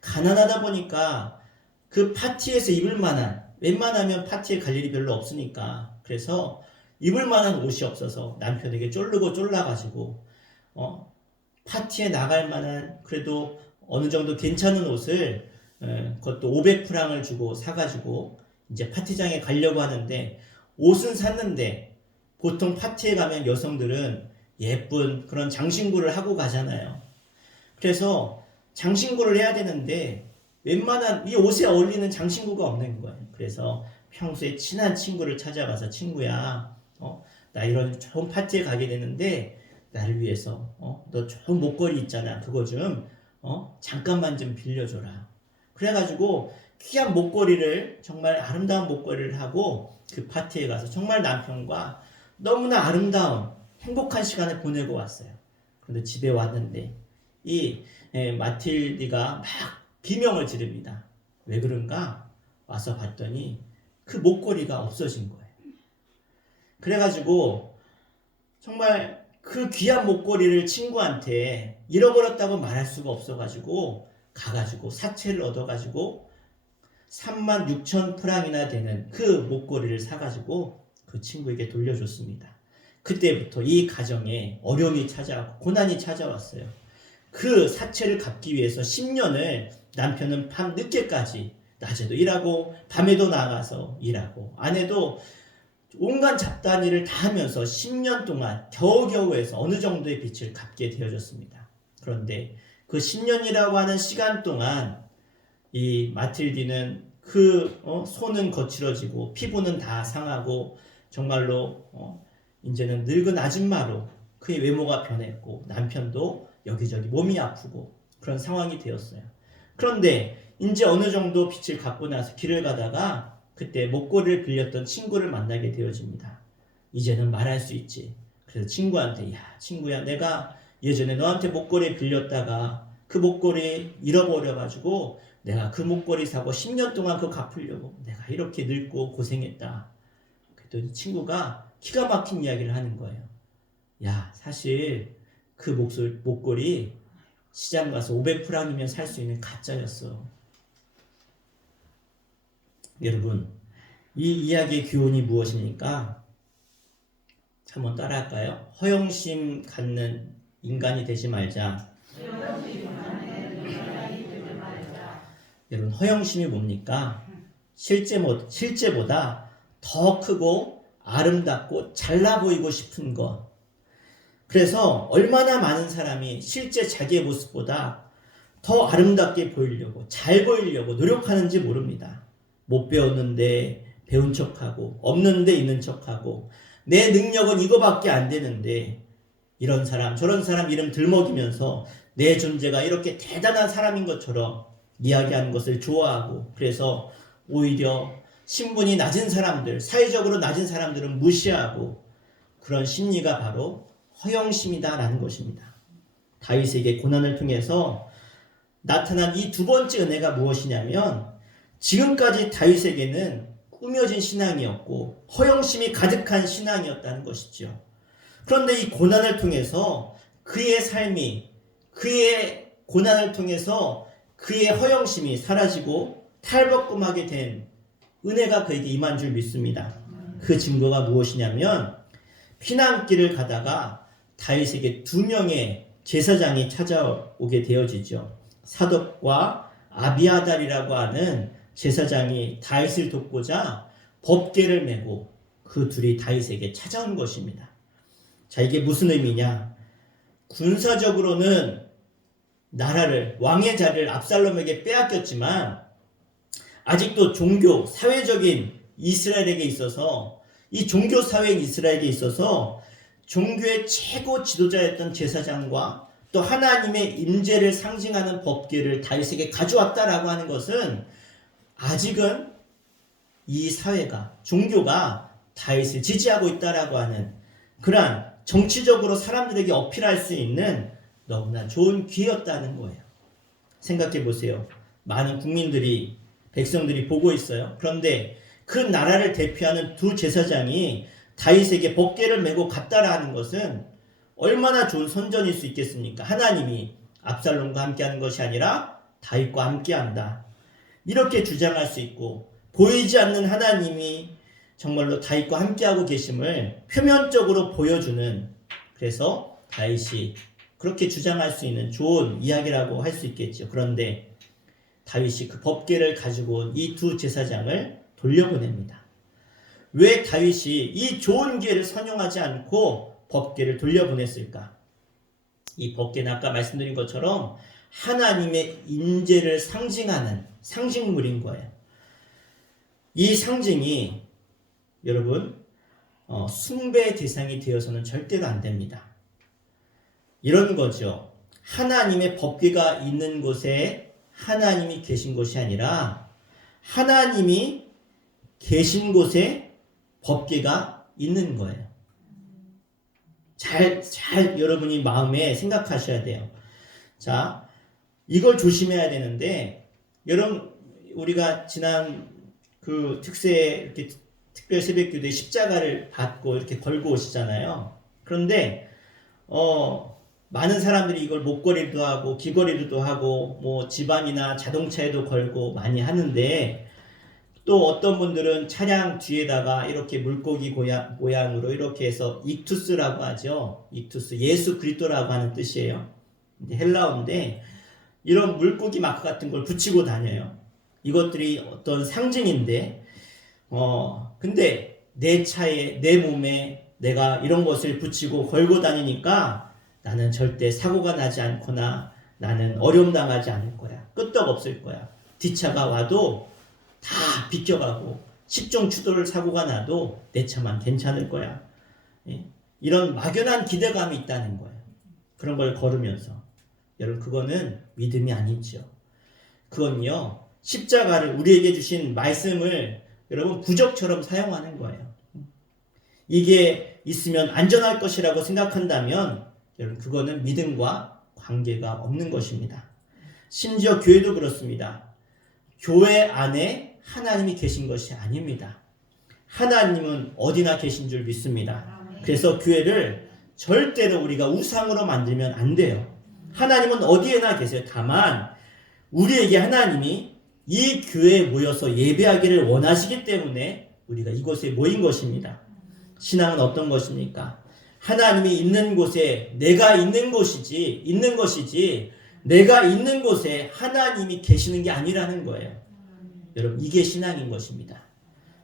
가난하다 보니까 그 파티에서 입을 만한, 웬만하면 파티에 갈 일이 별로 없으니까, 그래서 입을 만한 옷이 없어서 남편에게 쫄르고 쫄라가지고 파티에 나갈 만한 그래도 어느 정도 괜찮은 옷을 그것도 500프랑을 주고 사가지고 이제 파티장에 가려고 하는데, 옷은 샀는데 보통 파티에 가면 여성들은 예쁜 그런 장신구를 하고 가잖아요. 그래서 장신구를 해야 되는데 웬만한 이 옷에 어울리는 장신구가 없는 거예요. 그래서 평소에 친한 친구를 찾아가서, 친구야, 나 이런 좋은 파티에 가게 되는데 나를 위해서 너 좋은 목걸이 있잖아, 그거 좀 잠깐만 좀 빌려줘라. 그래가지고 귀한 목걸이를, 정말 아름다운 목걸이를 하고 그 파티에 가서 정말 남편과 너무나 아름다운 행복한 시간을 보내고 왔어요. 그런데 집에 왔는데 이 마틸디가 막 비명을 지릅니다. 왜 그런가? 와서 봤더니 그 목걸이가 없어진 거예요. 그래가지고 정말 그 귀한 목걸이를 친구한테 잃어버렸다고 말할 수가 없어가지고 가가지고 사채를 얻어가지고 36,000프랑이나 되는 그 목걸이를 사가지고 그 친구에게 돌려줬습니다. 그때부터 이 가정에 어려움이 찾아왔고 고난이 찾아왔어요. 그 사채를 갚기 위해서 10년을 남편은 밤 늦게까지 낮에도 일하고 밤에도 나가서 일하고 아내도 온갖 잡다한 일을 다 하면서 10년 동안 겨우겨우 해서 어느 정도의 빚을 갚게 되어졌습니다. 그런데 그 10년이라고 하는 시간 동안 이 마틸디는 손은 거칠어지고 피부는 다 상하고 정말로 이제는 늙은 아줌마로 그의 외모가 변했고 남편도 여기저기 몸이 아프고 그런 상황이 되었어요. 그런데 이제 어느 정도 빚을 갚고 나서 길을 가다가 그때 목걸이를 빌렸던 친구를 만나게 되어집니다. 이제는 말할 수 있지. 그래서 친구한테 야 친구야 내가 예전에 너한테 목걸이 빌렸다가 그 목걸이 잃어버려가지고 내가 그 목걸이 사고 10년 동안 그거 갚으려고 내가 이렇게 늙고 고생했다. 그랬더니 친구가 기가 막힌 이야기를 하는 거예요. 야 사실 그 목걸이 시장 가서 500프랑이면 살 수 있는 가짜였어. 여러분 이 이야기의 교훈이 무엇입니까? 한번 따라할까요? 허영심 갖는 인간이 되지 말자. 여러분 허영심이 뭡니까? 실제보다 더 크고 아름답고 잘나 보이고 싶은 것. 그래서 얼마나 많은 사람이 실제 자기의 모습보다 더 아름답게 보이려고 잘 보이려고 노력하는지 모릅니다. 못 배웠는데 배운 척하고 없는데 있는 척하고 내 능력은 이거밖에 안 되는데 이런 사람 저런 사람 이름 들먹이면서 내 존재가 이렇게 대단한 사람인 것처럼 이야기하는 것을 좋아하고 그래서 오히려 신분이 낮은 사람들 사회적으로 낮은 사람들은 무시하고 그런 심리가 바로 허영심이다라는 것입니다. 다윗에게 고난을 통해서 나타난 이 두 번째 은혜가 무엇이냐면 지금까지 다윗에게는 꾸며진 신앙이었고 허영심이 가득한 신앙이었다는 것이죠. 그런데 이 고난을 통해서 그의 삶이 그의 고난을 통해서 그의 허영심이 사라지고 탈바꿈하게 된 은혜가 그에게 임한 줄 믿습니다. 그 증거가 무엇이냐면 피난길을 가다가 다윗에게 2명의 제사장이 찾아오게 되어지죠. 사독과 아비아달이라고 하는 제사장이 다윗을 돕고자 법궤를 메고 그 둘이 다윗에게 찾아온 것입니다. 자, 이게 무슨 의미냐? 군사적으로는 나라를 왕의 자리를 압살롬에게 빼앗겼지만 아직도 종교, 사회적인 이스라엘에게 있어서 이 종교 사회인 이스라엘에게 있어서 종교의 최고 지도자였던 제사장과 또 하나님의 임재를 상징하는 법궤를 다윗에게 가져왔다라고 하는 것은 아직은 이 사회가 종교가 다윗을 지지하고 있다라고 하는 그러한 정치적으로 사람들에게 어필할 수 있는 너무나 좋은 기회였다는 거예요. 생각해 보세요. 많은 국민들이 백성들이 보고 있어요. 그런데 그 나라를 대표하는 두 제사장이 다윗에게 법궤를 메고 갔다라는 것은 얼마나 좋은 선전일 수 있겠습니까? 하나님이 압살롬과 함께하는 것이 아니라 다윗과 함께한다. 이렇게 주장할 수 있고 보이지 않는 하나님이 정말로 다윗과 함께하고 계심을 표면적으로 보여주는 그래서 다윗이 그렇게 주장할 수 있는 좋은 이야기라고 할 수 있겠죠. 그런데 다윗이 그 법궤를 가지고 온 이 두 제사장을 돌려보냅니다. 왜 다윗이 이 좋은 기회를 선용하지 않고 법궤를 돌려보냈을까? 이 법궤는 아까 말씀드린 것처럼 하나님의 임재를 상징하는 상징물인 거예요. 이 상징이 여러분 숭배의 대상이 되어서는 절대로 안 됩니다. 이런 거죠. 하나님의 법궤가 있는 곳에 하나님이 계신 것이 아니라 하나님이 계신 곳에 법궤가 있는 거예요. 잘 여러분이 마음에 생각하셔야 돼요. 자, 이걸 조심해야 되는데 여러분 우리가 지난 그 이렇게 특별 새벽 기도에 십자가를 받고 이렇게 걸고 오시잖아요. 그런데 많은 사람들이 이걸 목걸이도 하고 귀걸이도 하고 뭐 집안이나 자동차에도 걸고 많이 하는데 또 어떤 분들은 차량 뒤에다가 이렇게 물고기 모양으로 이렇게 해서 익투스라고 하죠. 익투스, 예수 그리스도라고 하는 뜻이에요. 헬라어인데 이런 물고기 마크 같은 걸 붙이고 다녀요. 이것들이 어떤 상징인데 근데 내 차에 내 몸에 내가 이런 것을 붙이고 걸고 다니니까 나는 절대 사고가 나지 않거나 나는 어려움 당하지 않을 거야. 끄떡없을 거야. 뒷차가 와도 다 비껴가고 10종 추돌 사고가 나도 내 차만 괜찮을 거야. 이런 막연한 기대감이 있다는 거예요. 그런 걸 걸으면서. 여러분 그거는 믿음이 아니죠. 그건요. 십자가를 우리에게 주신 말씀을 여러분 부적처럼 사용하는 거예요. 이게 있으면 안전할 것이라고 생각한다면 여러분 그거는 믿음과 관계가 없는 것입니다. 심지어 교회도 그렇습니다. 교회 안에 하나님이 계신 것이 아닙니다. 하나님은 어디나 계신 줄 믿습니다. 그래서 교회를 절대로 우리가 우상으로 만들면 안 돼요. 하나님은 어디에나 계세요. 다만 우리에게 하나님이 이 교회에 모여서 예배하기를 원하시기 때문에 우리가 이곳에 모인 것입니다. 신앙은 어떤 것입니까? 하나님이 있는 곳에 내가 있는 것이지 내가 있는 곳에 하나님이 계시는 게 아니라는 거예요. 여러분 이게 신앙인 것입니다.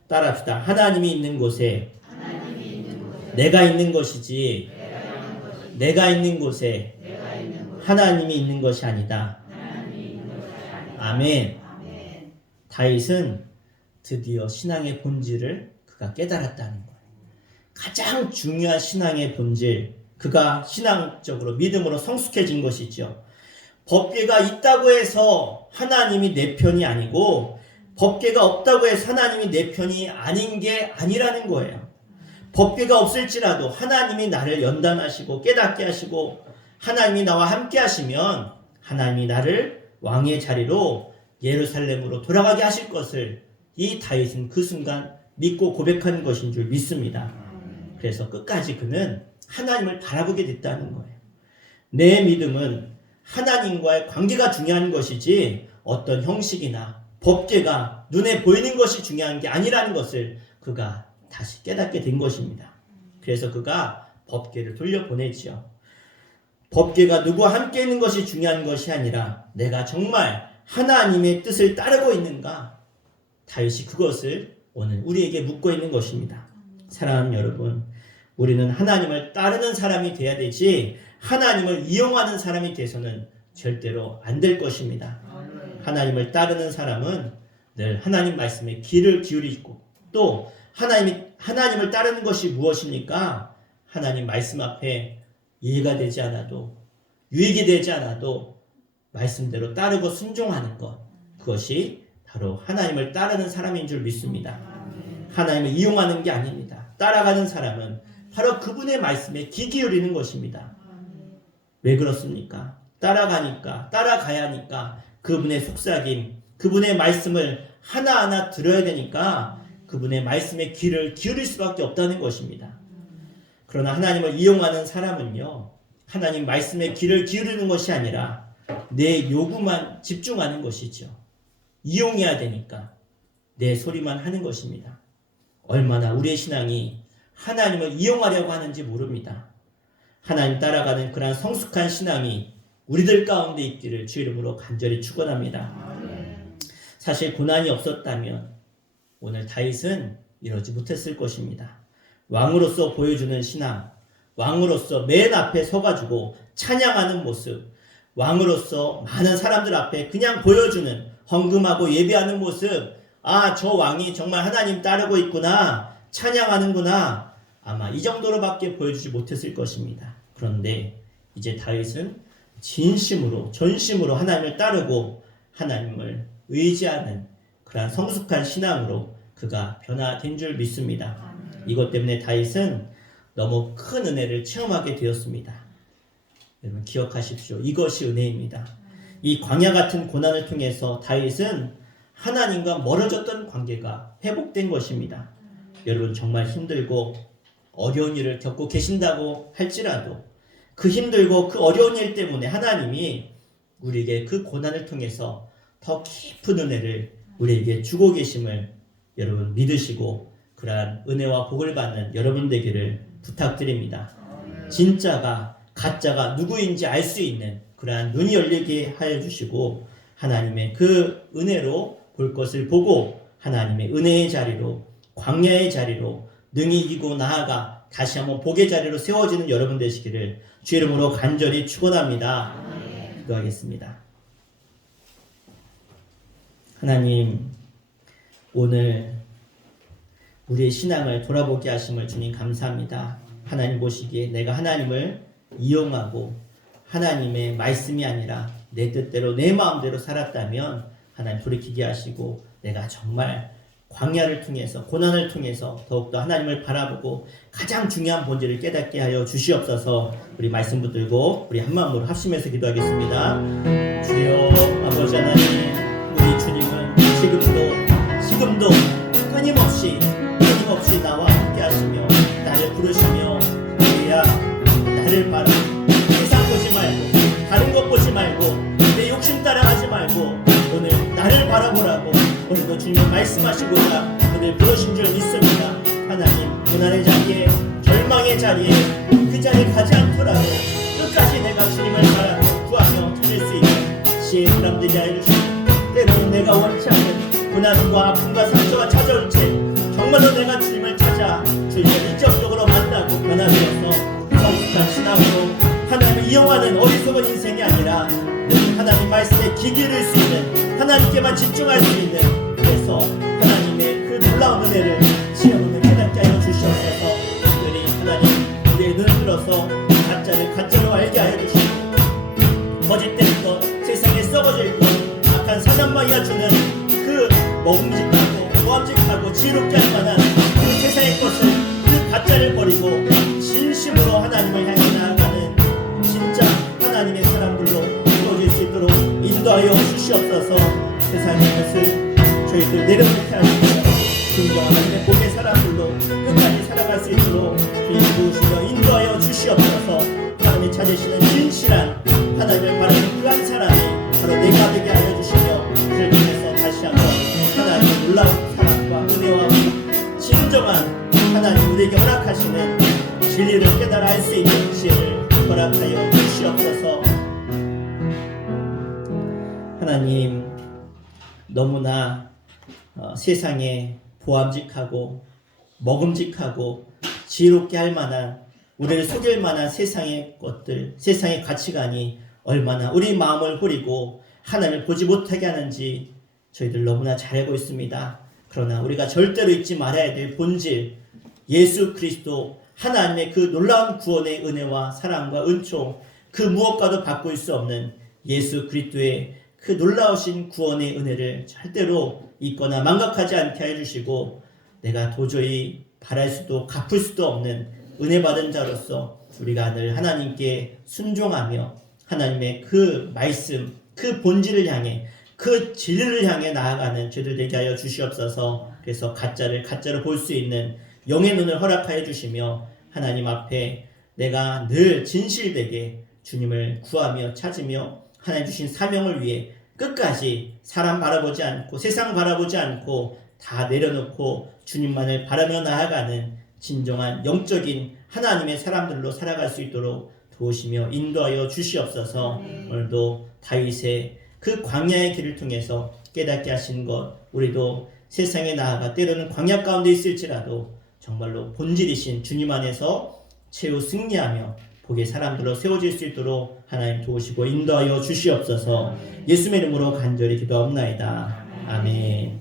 따라합시다. 하나님이 있는 곳에 내가 있는 것이지 내가 있는 곳에 하나님이 있는 것이 아니다. 아멘. 다윗은 드디어 신앙의 본질을 그가 깨달았다는 거예요. 가장 중요한 신앙의 본질, 그가 신앙적으로 믿음으로 성숙해진 것이죠. 법궤가 있다고 해서 하나님이 내 편이 아니고 법궤가 없다고 해서 하나님이 내 편이 아닌 게 아니라는 거예요. 법궤가 없을지라도 하나님이 나를 연단하시고 깨닫게 하시고 하나님이 나와 함께 하시면 하나님이 나를 왕의 자리로 예루살렘으로 돌아가게 하실 것을 이 다윗은 그 순간 믿고 고백하는 것인 줄 믿습니다. 그래서 끝까지 그는 하나님을 바라보게 됐다는 거예요. 내 믿음은 하나님과의 관계가 중요한 것이지 어떤 형식이나 법궤가 눈에 보이는 것이 중요한 게 아니라는 것을 그가 다시 깨닫게 된 것입니다. 그래서 그가 법궤를 돌려보내지요. 법궤가 누구와 함께 있는 것이 중요한 것이 아니라 내가 정말 하나님의 뜻을 따르고 있는가? 다윗이 그것을 오늘 우리에게 묻고 있는 것입니다. 사랑하는 여러분, 우리는 하나님을 따르는 사람이 돼야 되지 하나님을 이용하는 사람이 돼서는 절대로 안 될 것입니다. 하나님을 따르는 사람은 늘 하나님 말씀에 귀를 기울이고 또 하나님을 따르는 것이 무엇입니까? 하나님 말씀 앞에 이해가 되지 않아도 유익이 되지 않아도 말씀대로 따르고 순종하는 것, 그것이 바로 하나님을 따르는 사람인 줄 믿습니다. 하나님을 이용하는 게 아닙니다. 따라가는 사람은 바로 그분의 말씀에 귀 기울이는 것입니다. 왜 그렇습니까? 따라가야 하니까 그분의 속삭임, 그분의 말씀을 하나하나 들어야 되니까 그분의 말씀에 귀를 기울일 수밖에 없다는 것입니다. 그러나 하나님을 이용하는 사람은요, 하나님 말씀에 귀를 기울이는 것이 아니라 내 요구만 집중하는 것이죠. 이용해야 되니까 내 소리만 하는 것입니다. 얼마나 우리의 신앙이 하나님을 이용하려고 하는지 모릅니다. 하나님 따라가는 그러한 성숙한 신앙이 우리들 가운데 있기를 주 이름으로 간절히 축원합니다. 사실 고난이 없었다면 오늘 다윗은 이러지 못했을 것입니다. 왕으로서 보여주는 신앙, 왕으로서 맨 앞에 서가지고 찬양하는 모습, 왕으로서 많은 사람들 앞에 그냥 보여주는 헌금하고 예배하는 모습, 아, 저 왕이 정말 하나님 따르고 있구나, 찬양하는구나, 아마 이 정도로밖에 보여주지 못했을 것입니다. 그런데 이제 다윗은 진심으로 전심으로 하나님을 따르고 하나님을 의지하는 그러한 성숙한 신앙으로 그가 변화된 줄 믿습니다. 이것 때문에 다윗은 너무 큰 은혜를 체험하게 되었습니다. 여러분 기억하십시오. 이것이 은혜입니다. 이 광야 같은 고난을 통해서 다윗은 하나님과 멀어졌던 관계가 회복된 것입니다. 여러분 정말 힘들고 어려운 일을 겪고 계신다고 할지라도 그 힘들고 그 어려운 일 때문에 하나님이 우리에게 그 고난을 통해서 더 깊은 은혜를 우리에게 주고 계심을 여러분 믿으시고 그러한 은혜와 복을 받는 여러분 되기를 부탁드립니다. 진짜가 가짜가 누구인지 알 수 있는 그러한 눈이 열리게 하여 주시고 하나님의 그 은혜로 볼 것을 보고 하나님의 은혜의 자리로 광야의 자리로 능히 이기고 나아가 다시 한번 복의 자리로 세워지는 여러분 되시기를 주 이름으로 간절히 축원합니다. 기도하겠습니다. 하나님, 오늘 우리의 신앙을 돌아보게 하심을 주님 감사합니다. 하나님 보시기에 내가 하나님을 이용하고 하나님의 말씀이 아니라 내 뜻대로 내 마음대로 살았다면 하나님 돌이키게 하시고 내가 정말 광야를 통해서 고난을 통해서 더욱더 하나님을 바라보고 가장 중요한 본질을 깨닫게 하여 주시옵소서. 우리 말씀 붙들고 우리 한마음으로 합심해서 기도하겠습니다. 주여 아버지 하나님, 우리 주님은 지금도 끊임없이 나와 함께 하시며 나를 부르시며 주야 나를 바라 세상 보지 말고 다른 것 보지 말고 내 욕심 따라가지 말고 오늘 나를 바라보라고 오늘도 주님은 말씀하시고자 오늘 부르신 줄 믿습니다. 하나님 고난의 자리에 절망의 자리에 그 자리에 가지 않더라도 끝까지 내가 주님을 바라고 구하며 찾을 수 있는 지혜의 사람들이 해주시고 때로는 내가 원치 않는 고난과 아픔과 상처가 찾아올 때 정말로 내가 주님을 찾아 주님을 인격적으로 만나고 변화되어서 성숙한 신앙으로 하나님을 이용하는 어리석은 인생이 아니라 하나님 말씀에 귀 기울일 수 있는 하나님께만 집중할 수 있는 그래서 하나님의 그 놀라운 은혜를 시험을 깨닫게 하여 주시옵소서. 특별히 하나님 우리의 눈을 들어서 가짜를 가짜로 알게 하여 주시고 거짓된 것 세상에 썩어져 있고 악한 사단마귀가 주는 그 먹음직하고 보암직하고 지혜롭게 할 만한 그 세상의 것을 그 가짜를 버리고 진심으로 하나님을 향해 나아가는 진짜 하나님의 사람들로 이루어질 수 있도록 인도하여 주시옵소서. 세상의 것을 저희들 내려놓게 하시고 진정한 하나님의 복의 사람들로 끝까지 살아갈 수 있도록 주님 도우시며 인도하여 주시옵소서. 하나님이 찾으시는 진실한 하나님을 바라는 그 한 사람이 바로 내가 되게 하여 주시며 그를 통해서 다시 한번 하나님의 놀라운 사랑과 은혜와 진정한 하나님 우리에게 허락하시는 진리를 깨달아 알 수 있는 지혜를 허락하여 주시옵소서. 하나님 너무나 세상에 보암직하고 먹음직하고 지혜롭게 할 만한 우리를 속일 만한 세상의 것들 세상의 가치관이 얼마나 우리 마음을 후리고 하나님을 보지 못하게 하는지 저희들 너무나 잘 알고 있습니다. 그러나 우리가 절대로 잊지 말아야 될 본질 예수 그리스도 하나님의 그 놀라운 구원의 은혜와 사랑과 은총 그 무엇과도 바꿀 수 없는 예수 그리스도의 그 놀라우신 구원의 은혜를 절대로 잊거나 망각하지 않게 해주시고 내가 도저히 바랄 수도 갚을 수도 없는 은혜 받은 자로서 우리가 늘 하나님께 순종하며 하나님의 그 말씀 그 본질을 향해 그 진리를 향해 나아가는 저희들 되게 하여 주시옵소서. 그래서 가짜를 가짜로 볼 수 있는 영의 눈을 허락하여 주시며 하나님 앞에 내가 늘 진실되게 주님을 구하며 찾으며 하나님 주신 사명을 위해 끝까지 사람 바라보지 않고 세상 바라보지 않고 다 내려놓고 주님만을 바라며 나아가는 진정한 영적인 하나님의 사람들로 살아갈 수 있도록 도우시며 인도하여 주시옵소서. 오늘도 다윗의 그 광야의 길을 통해서 깨닫게 하신 것 우리도 세상에 나아가 때로는 광야 가운데 있을지라도 정말로 본질이신 주님 안에서 최후 승리하며 복의 사람들로 세워질 수 있도록 하나님 도우시고 인도하여 주시옵소서. 예수의 이름으로 간절히 기도하옵나이다. 아멘.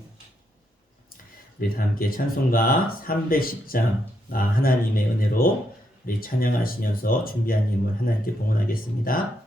우리 다 함께 찬송가 310장 하나님의 은혜로 우리 찬양하시면서 준비한 인물 하나님께 봉헌하겠습니다.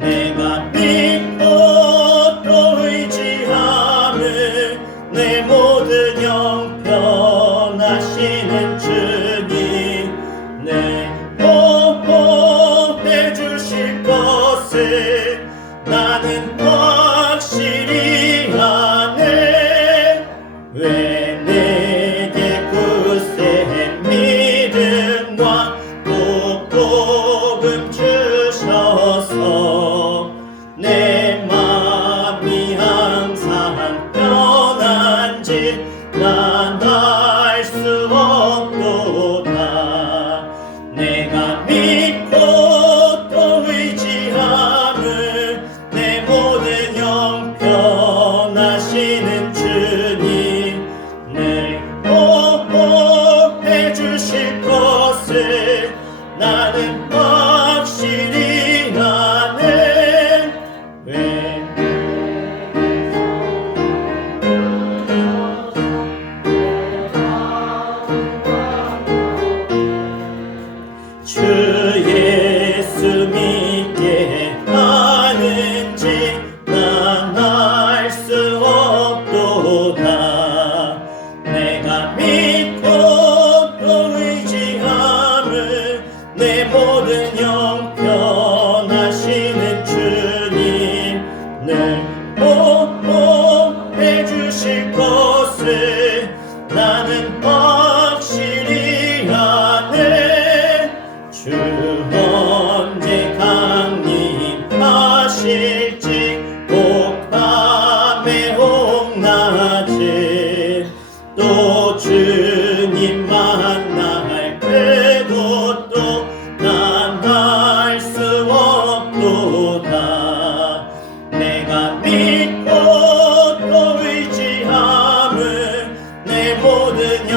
내가 믿고 또 의지함을 내 것을 나는 확실히 아네. 왜 내게 굳센 믿음과 또 복음 주셔서 내 맘이 항상 편한지 난 알 수 없도다. 내가 믿고 또 의지함을 내 모든 형편하시는 주님을 보호해 주실 것을 나는 확실히 아네. 왜 주 예수 믿게 하는지 난 알 수 없도다. 내가 믿고 또 의지함을 내 모든 형편하시는 주님을 보호해 주실 것을 나는 확실히 아네. 주 언제 강림하실지 혹밤에 혹낮에 또 주님 만날 그곳도 난 알 수 없도다. 내가 믿고 또 의지함을 내 모든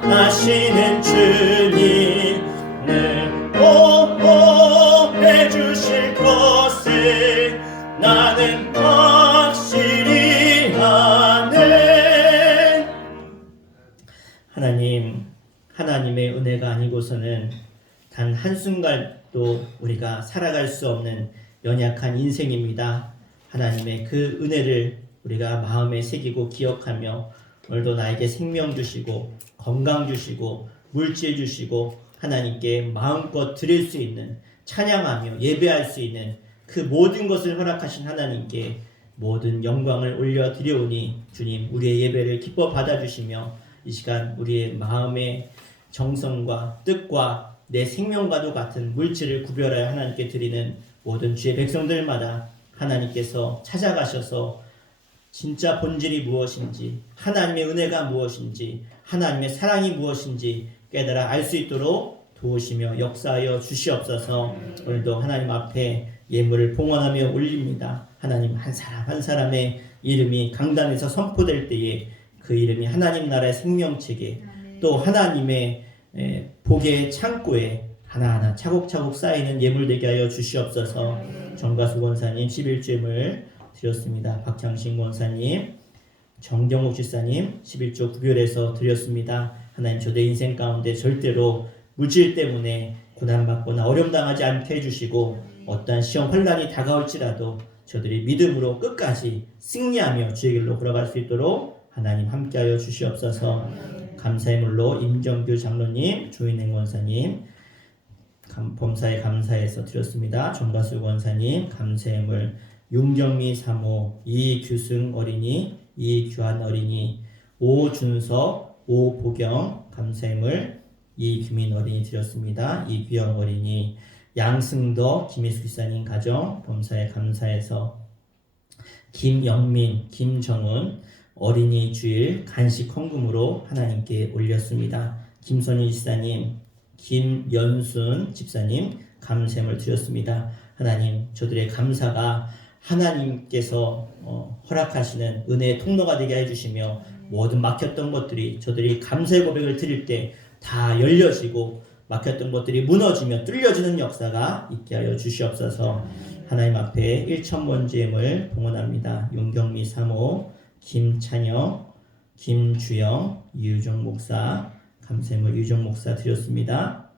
형편하시는 주님을 보호해 주실 것을 나는 확실히 아네. 하나님, 하나님의 은혜가 아니고서는 단 한순간도 우리가 살아갈 수 없는 연약한 인생입니다. 하나님의 그 은혜를 우리가 마음에 새기고 기억하며 오늘도 나에게 생명 주시고 건강 주시고 물질 주시고 하나님께 마음껏 드릴 수 있는 찬양하며 예배할 수 있는 그 모든 것을 허락하신 하나님께 모든 영광을 올려드려오니 주님 우리의 예배를 기뻐 받아주시며 이 시간 우리의 마음의 정성과 뜻과 내 생명과도 같은 물질을 구별하여 하나님께 드리는 모든 주의 백성들마다 하나님께서 찾아가셔서 진짜 본질이 무엇인지 하나님의 은혜가 무엇인지 하나님의 사랑이 무엇인지 깨달아 알 수 있도록 도우시며 역사하여 주시옵소서. 오늘도 하나님 앞에 예물을 봉헌하며 올립니다. 하나님 한 사람 한 사람의 이름이 강단에서 선포될 때에 그 이름이 하나님 나라의 생명책에 또 하나님의 복의 창고에 하나하나 차곡차곡 쌓이는 예물 되게 하여 주시옵소서. 정가수 권사님 11조를 드렸습니다. 박창신 권사님, 정경욱 집사님 11조 구별해서 드렸습니다. 하나님 저의 인생 가운데 절대로 물질 때문에 고난받거나 어려움당하지 않게 해주시고 어떠한 시험 환난이 다가올지라도 저들이 믿음으로 끝까지 승리하며 주의 길로 걸어갈 수 있도록 하나님 함께하여 주시옵소서. 감사의 물로 임정규 장로님, 조인행 권사님 범사에 감사해서 드렸습니다. 정가수 권사님 감사의 물, 윤경미 사모, 이규승 어린이, 이규환 어린이, 오준석, 오보경 감사의 물, 이규민 어린이 드렸습니다. 이규영 어린이, 양승더, 김희수 기사님 가정 범사에 감사해서 김영민, 김정은 어린이 주일 간식 헌금으로 하나님께 올렸습니다. 김선희 집사님, 김연순 집사님 감사함을 드렸습니다. 하나님 저들의 감사가 하나님께서 허락하시는 은혜의 통로가 되게 해주시며 모든 막혔던 것들이 저들이 감사의 고백을 드릴 때 다 열려지고 막혔던 것들이 무너지며 뚫려지는 역사가 있게 하여 주시옵소서. 하나님 앞에 1,000번제임을 봉헌합니다. 윤경미 사모, 김찬영, 김주영, 유종 목사 감사함을 유종 목사 드렸습니다.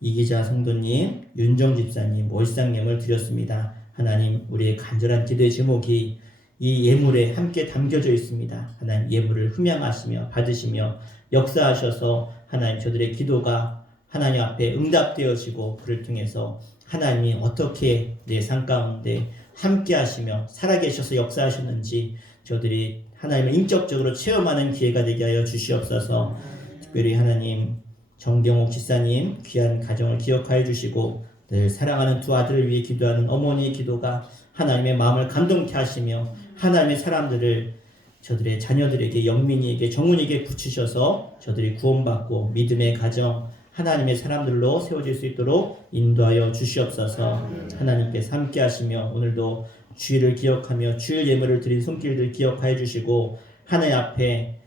이기자 성도님, 윤정 집사님, 월상님을 드렸습니다. 하나님 우리의 간절한 기도의 제목이 이 예물에 함께 담겨져 있습니다. 하나님 예물을 흠양하시며 받으시며 역사하셔서 하나님 저들의 기도가 하나님 앞에 응답되어지고 그를 통해서 하나님이 어떻게 내 삶 가운데 함께 하시며 살아계셔서 역사하셨는지 저들이 하나님을 인격적으로 체험하는 기회가 되게 하여 주시옵소서. 특별히 하나님 정경옥 집사님 귀한 가정을 기억하여 주시고 늘 사랑하는 두 아들을 위해 기도하는 어머니의 기도가 하나님의 마음을 감동케 하시며 하나님의 사람들을 저들의 자녀들에게 영민이에게 정훈이에게 붙이셔서 저들이 구원받고 믿음의 가정 하나님의 사람들로 세워질 수 있도록 인도하여 주시옵소서. 하나님께서 함께 하시며 오늘도 주일을 기억하며 주일 예물을 드린 손길들 기억하여 주시고 하나님 앞에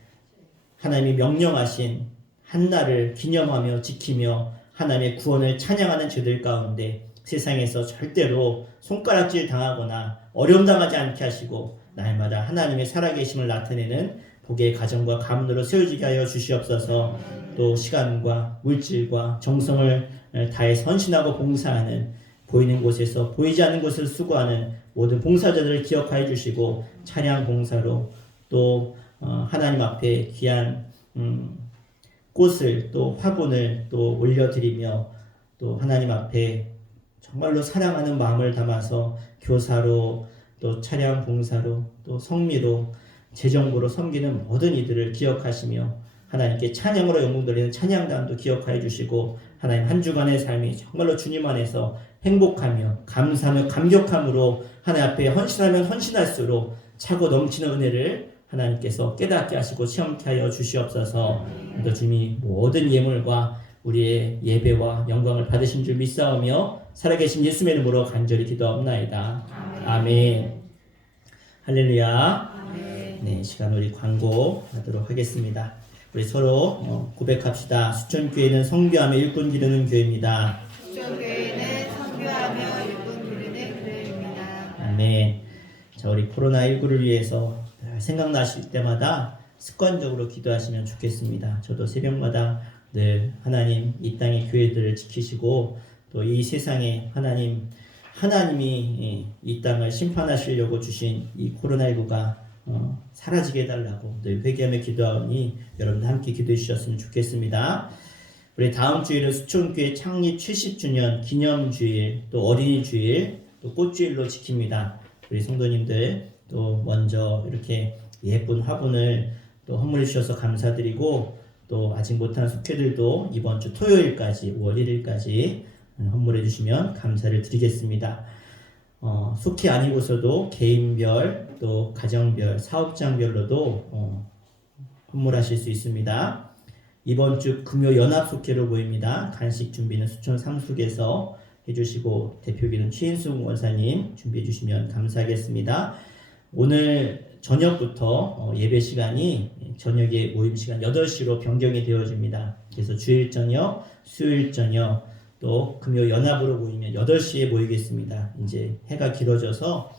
하나님이 명령하신 한날을 기념하며 지키며 하나님의 구원을 찬양하는 저들 가운데 세상에서 절대로 손가락질 당하거나 어려움 당하지 않게 하시고 날마다 하나님의 살아계심을 나타내는 복의 가정과 가문으로 세워지게 하여 주시옵소서. 또 시간과 물질과 정성을 다해 헌신하고 봉사하는 보이는 곳에서 보이지 않는 곳을 수고하는 모든 봉사자들을 기억하여 주시고 찬양 봉사로 또 하나님 앞에 귀한 꽃을 또 화분을 또 올려드리며 또 하나님 앞에 정말로 사랑하는 마음을 담아서 교사로 또 찬양 봉사로 또 성미로 재정부로 섬기는 모든 이들을 기억하시며 하나님께 찬양으로 영광 돌리는 찬양단도 기억하여 주시고 하나님 한 주간의 삶이 정말로 주님 안에서 행복하며 감사하며 감격함으로 하나님 앞에 헌신하면 헌신할수록 차고 넘치는 은혜를 하나님께서 깨닫게 하시고 체험케 하여 주시옵소서. 또 주님이 모든 예물과 우리의 예배와 영광을 받으신 줄 믿사오며 살아계신 예수의 이름으로 간절히 기도하옵나이다. 아멘. 할렐루야. 네, 시간 우리 광고하도록 하겠습니다. 우리 서로 고백합시다. 수천교회는 선교하며 일꾼 기르는 교회입니다. 수천교회는 선교하며 일꾼 기르는 교회입니다. 아멘. 자, 우리 코로나19를 위해서 생각나실 때마다 습관적으로 기도하시면 좋겠습니다. 저도 새벽마다 늘 하나님 이 땅의 교회들을 지키시고 또 이 세상에 하나님이 이 땅을 심판하시려고 주신 이 코로나19가 사라지게 해달라고 늘 회개하며 기도하오니 여러분들 함께 기도해 주셨으면 좋겠습니다. 우리 다음 주일은 수천교회 창립 70주년 기념주일 또 어린이 주일 또 꽃주일로 지킵니다. 우리 성도님들 또 먼저 이렇게 예쁜 화분을 또 헌물해 주셔서 감사드리고 또 아직 못한 숙회들도 이번 주 토요일까지 5월 1일까지 헌물해 주시면 감사를 드리겠습니다. 숙회 아니고서도 개인별 또 가정별 사업장별로도 헌물하실 수 있습니다. 이번 주 금요 연합 숙회로 모입니다. 간식 준비는 수천 상숙에서 해주시고 대표기는 최인숙 원사님 준비해 주시면 감사하겠습니다. 오늘 저녁부터 예배 시간이 저녁에 모임 시간 8시로 변경이 되어집니다. 그래서 주일 저녁, 수요일 저녁 또 금요 연합으로 모이면 8시에 모이겠습니다. 이제 해가 길어져서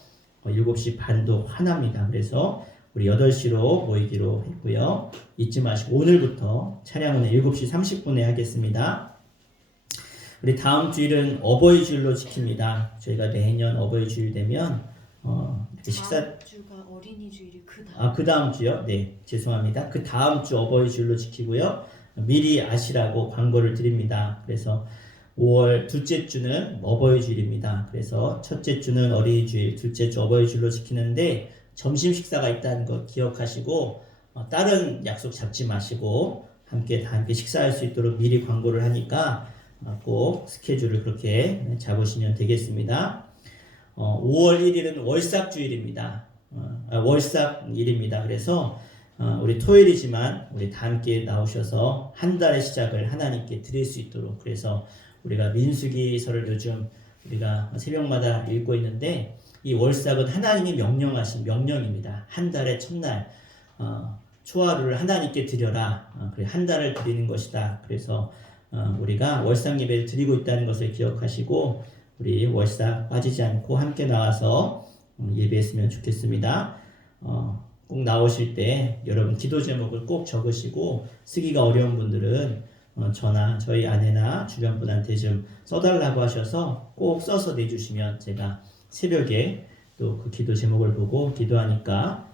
7시 반도 환합니다. 그래서 우리 8시로 모이기로 했고요. 잊지 마시고 오늘부터 차량은 7시 30분에 하겠습니다. 우리 다음 주일은 어버이 주일로 지킵니다. 저희가 매년 어버이 주일 되면 식사 다음 주가 어린이 주일이 그 그 다음 주요? 네, 죄송합니다. 그 다음 주 어버이 주일로 지키고요. 미리 아시라고 광고를 드립니다. 그래서 5월 둘째 주는 어버이 주일입니다. 그래서 첫째 주는 어린이 주일, 둘째 주 어버이 주일로 지키는데 점심 식사가 있다는 거 기억하시고 다른 약속 잡지 마시고 다 함께 식사할 수 있도록 미리 광고를 하니까 꼭 스케줄을 그렇게 잡으시면 되겠습니다. 5월 1일은 월삭 주일입니다. 월삭일입니다. 그래서 우리 토요일이지만 우리 다 함께 나오셔서 한 달의 시작을 하나님께 드릴 수 있도록 그래서 우리가 민수기서를 요즘 우리가 새벽마다 읽고 있는데 이 월삭은 하나님이 명령하신 명령입니다. 한 달의 첫날 초하루를 하나님께 드려라. 그래 한 달을 드리는 것이다. 그래서 우리가 월삭 예배를 드리고 있다는 것을 기억하시고 우리 월삭 빠지지 않고 함께 나와서 예배했으면 좋겠습니다. 꼭 나오실 때 여러분 기도 제목을 꼭 적으시고 쓰기가 어려운 분들은 저나 저희 아내나 주변 분한테 좀 써달라고 하셔서 꼭 써서 내주시면 제가 새벽에 또 그 기도 제목을 보고 기도하니까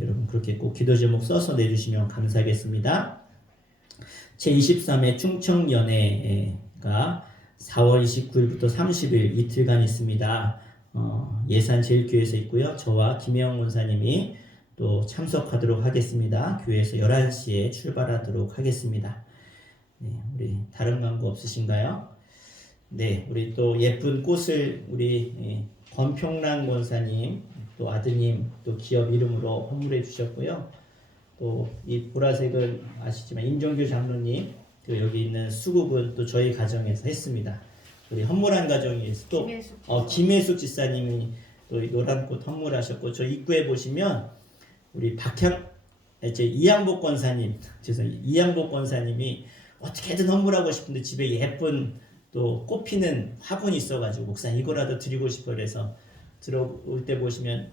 여러분 그렇게 꼭 기도 제목 써서 내주시면 감사하겠습니다. 제23회 충청연회가 4월 29일부터 30일 이틀간 있습니다. 예산 제일교회에서 있고요. 저와 김혜영 원사님이 또 참석하도록 하겠습니다. 교회에서 11시에 출발하도록 하겠습니다. 네, 우리 다른 광고 없으신가요? 네, 우리 또 예쁜 꽃을 우리 권평란 권사님 또 아드님 또 기업 이름으로 선물해 주셨고요. 또 이 보라색은 아시지만 임정규 장로님 또 여기 있는 수국은 또 저희 가정에서 했습니다. 우리 헌물한 가정에서 또 김혜숙 지사님이 또 노란 꽃 헌물하셨고 저 입구에 보시면 우리 이양복 권사님 이양복 권사님이 어떻게든 헌물하고 싶은데 집에 예쁜 또 꽃피는 화분이 있어가지고 목사님 이거라도 드리고 싶어 그래서 들어올 때 보시면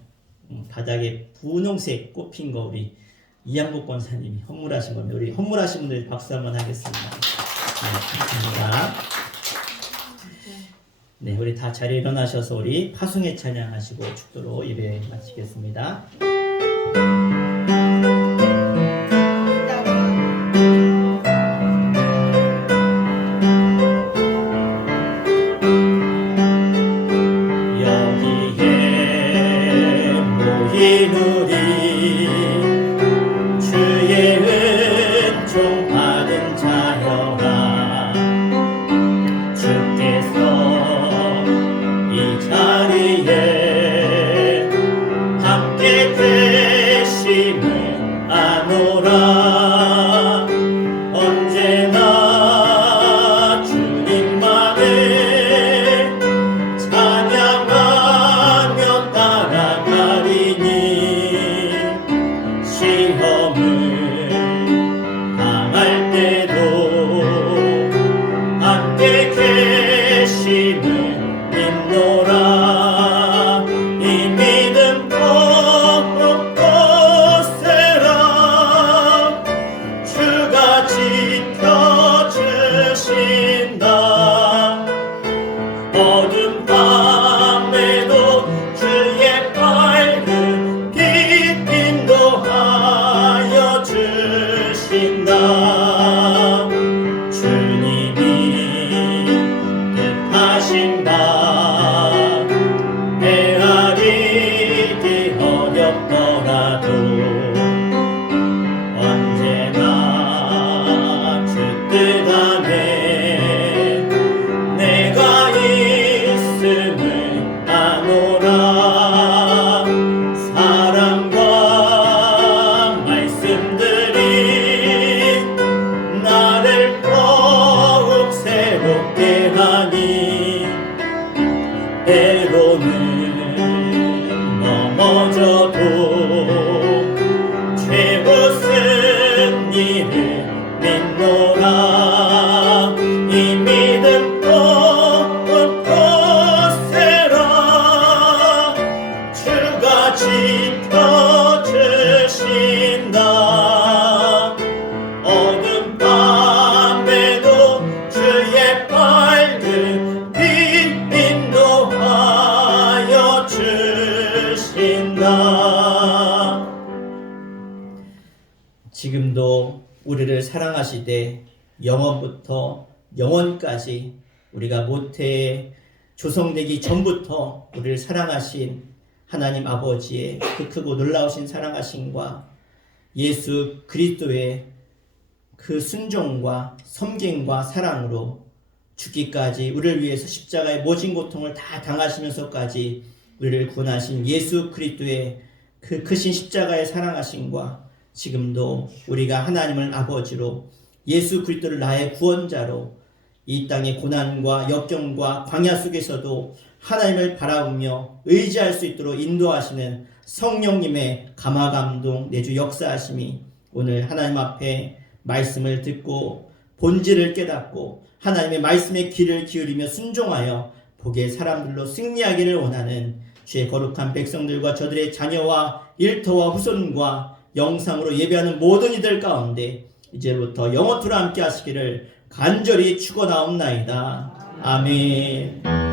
바닥에 분홍색 꽃핀 거 우리 이양복 권사님이 헌물하신 겁니다. 우리 헌물하신 분들 박수 한번 하겠습니다. 네, 감사합니다. 네, 우리 다 자리에 일어나셔서 우리 파송의 찬양하시고 축도로 예배 마치겠습니다. 지금도 우리를 사랑하시되 영원부터 영원까지 우리가 모태에 조성되기 전부터 우리를 사랑하신 하나님 아버지의 그 크고 놀라우신 사랑하심과 예수 그리스도의 그 순종과 섬김과 사랑으로 죽기까지 우리를 위해서 십자가의 모진 고통을 다 당하시면서까지 우리를 구원하신 예수 그리스도의 그 크신 십자가의 사랑하심과 지금도 우리가 하나님을 아버지로 예수 그리스도를 나의 구원자로 이 땅의 고난과 역경과 광야 속에서도 하나님을 바라보며 의지할 수 있도록 인도하시는 성령님의 감화감동 내주 역사하심이 오늘 하나님 앞에 말씀을 듣고 본질을 깨닫고 하나님의 말씀에 귀를 기울이며 순종하여 복의 사람들로 승리하기를 원하는 주의 거룩한 백성들과 저들의 자녀와 일터와 후손과 영상으로 예배하는 모든 이들 가운데 이제부터 영원토록 함께 하시기를 간절히 축원하옵나이다. 아멘.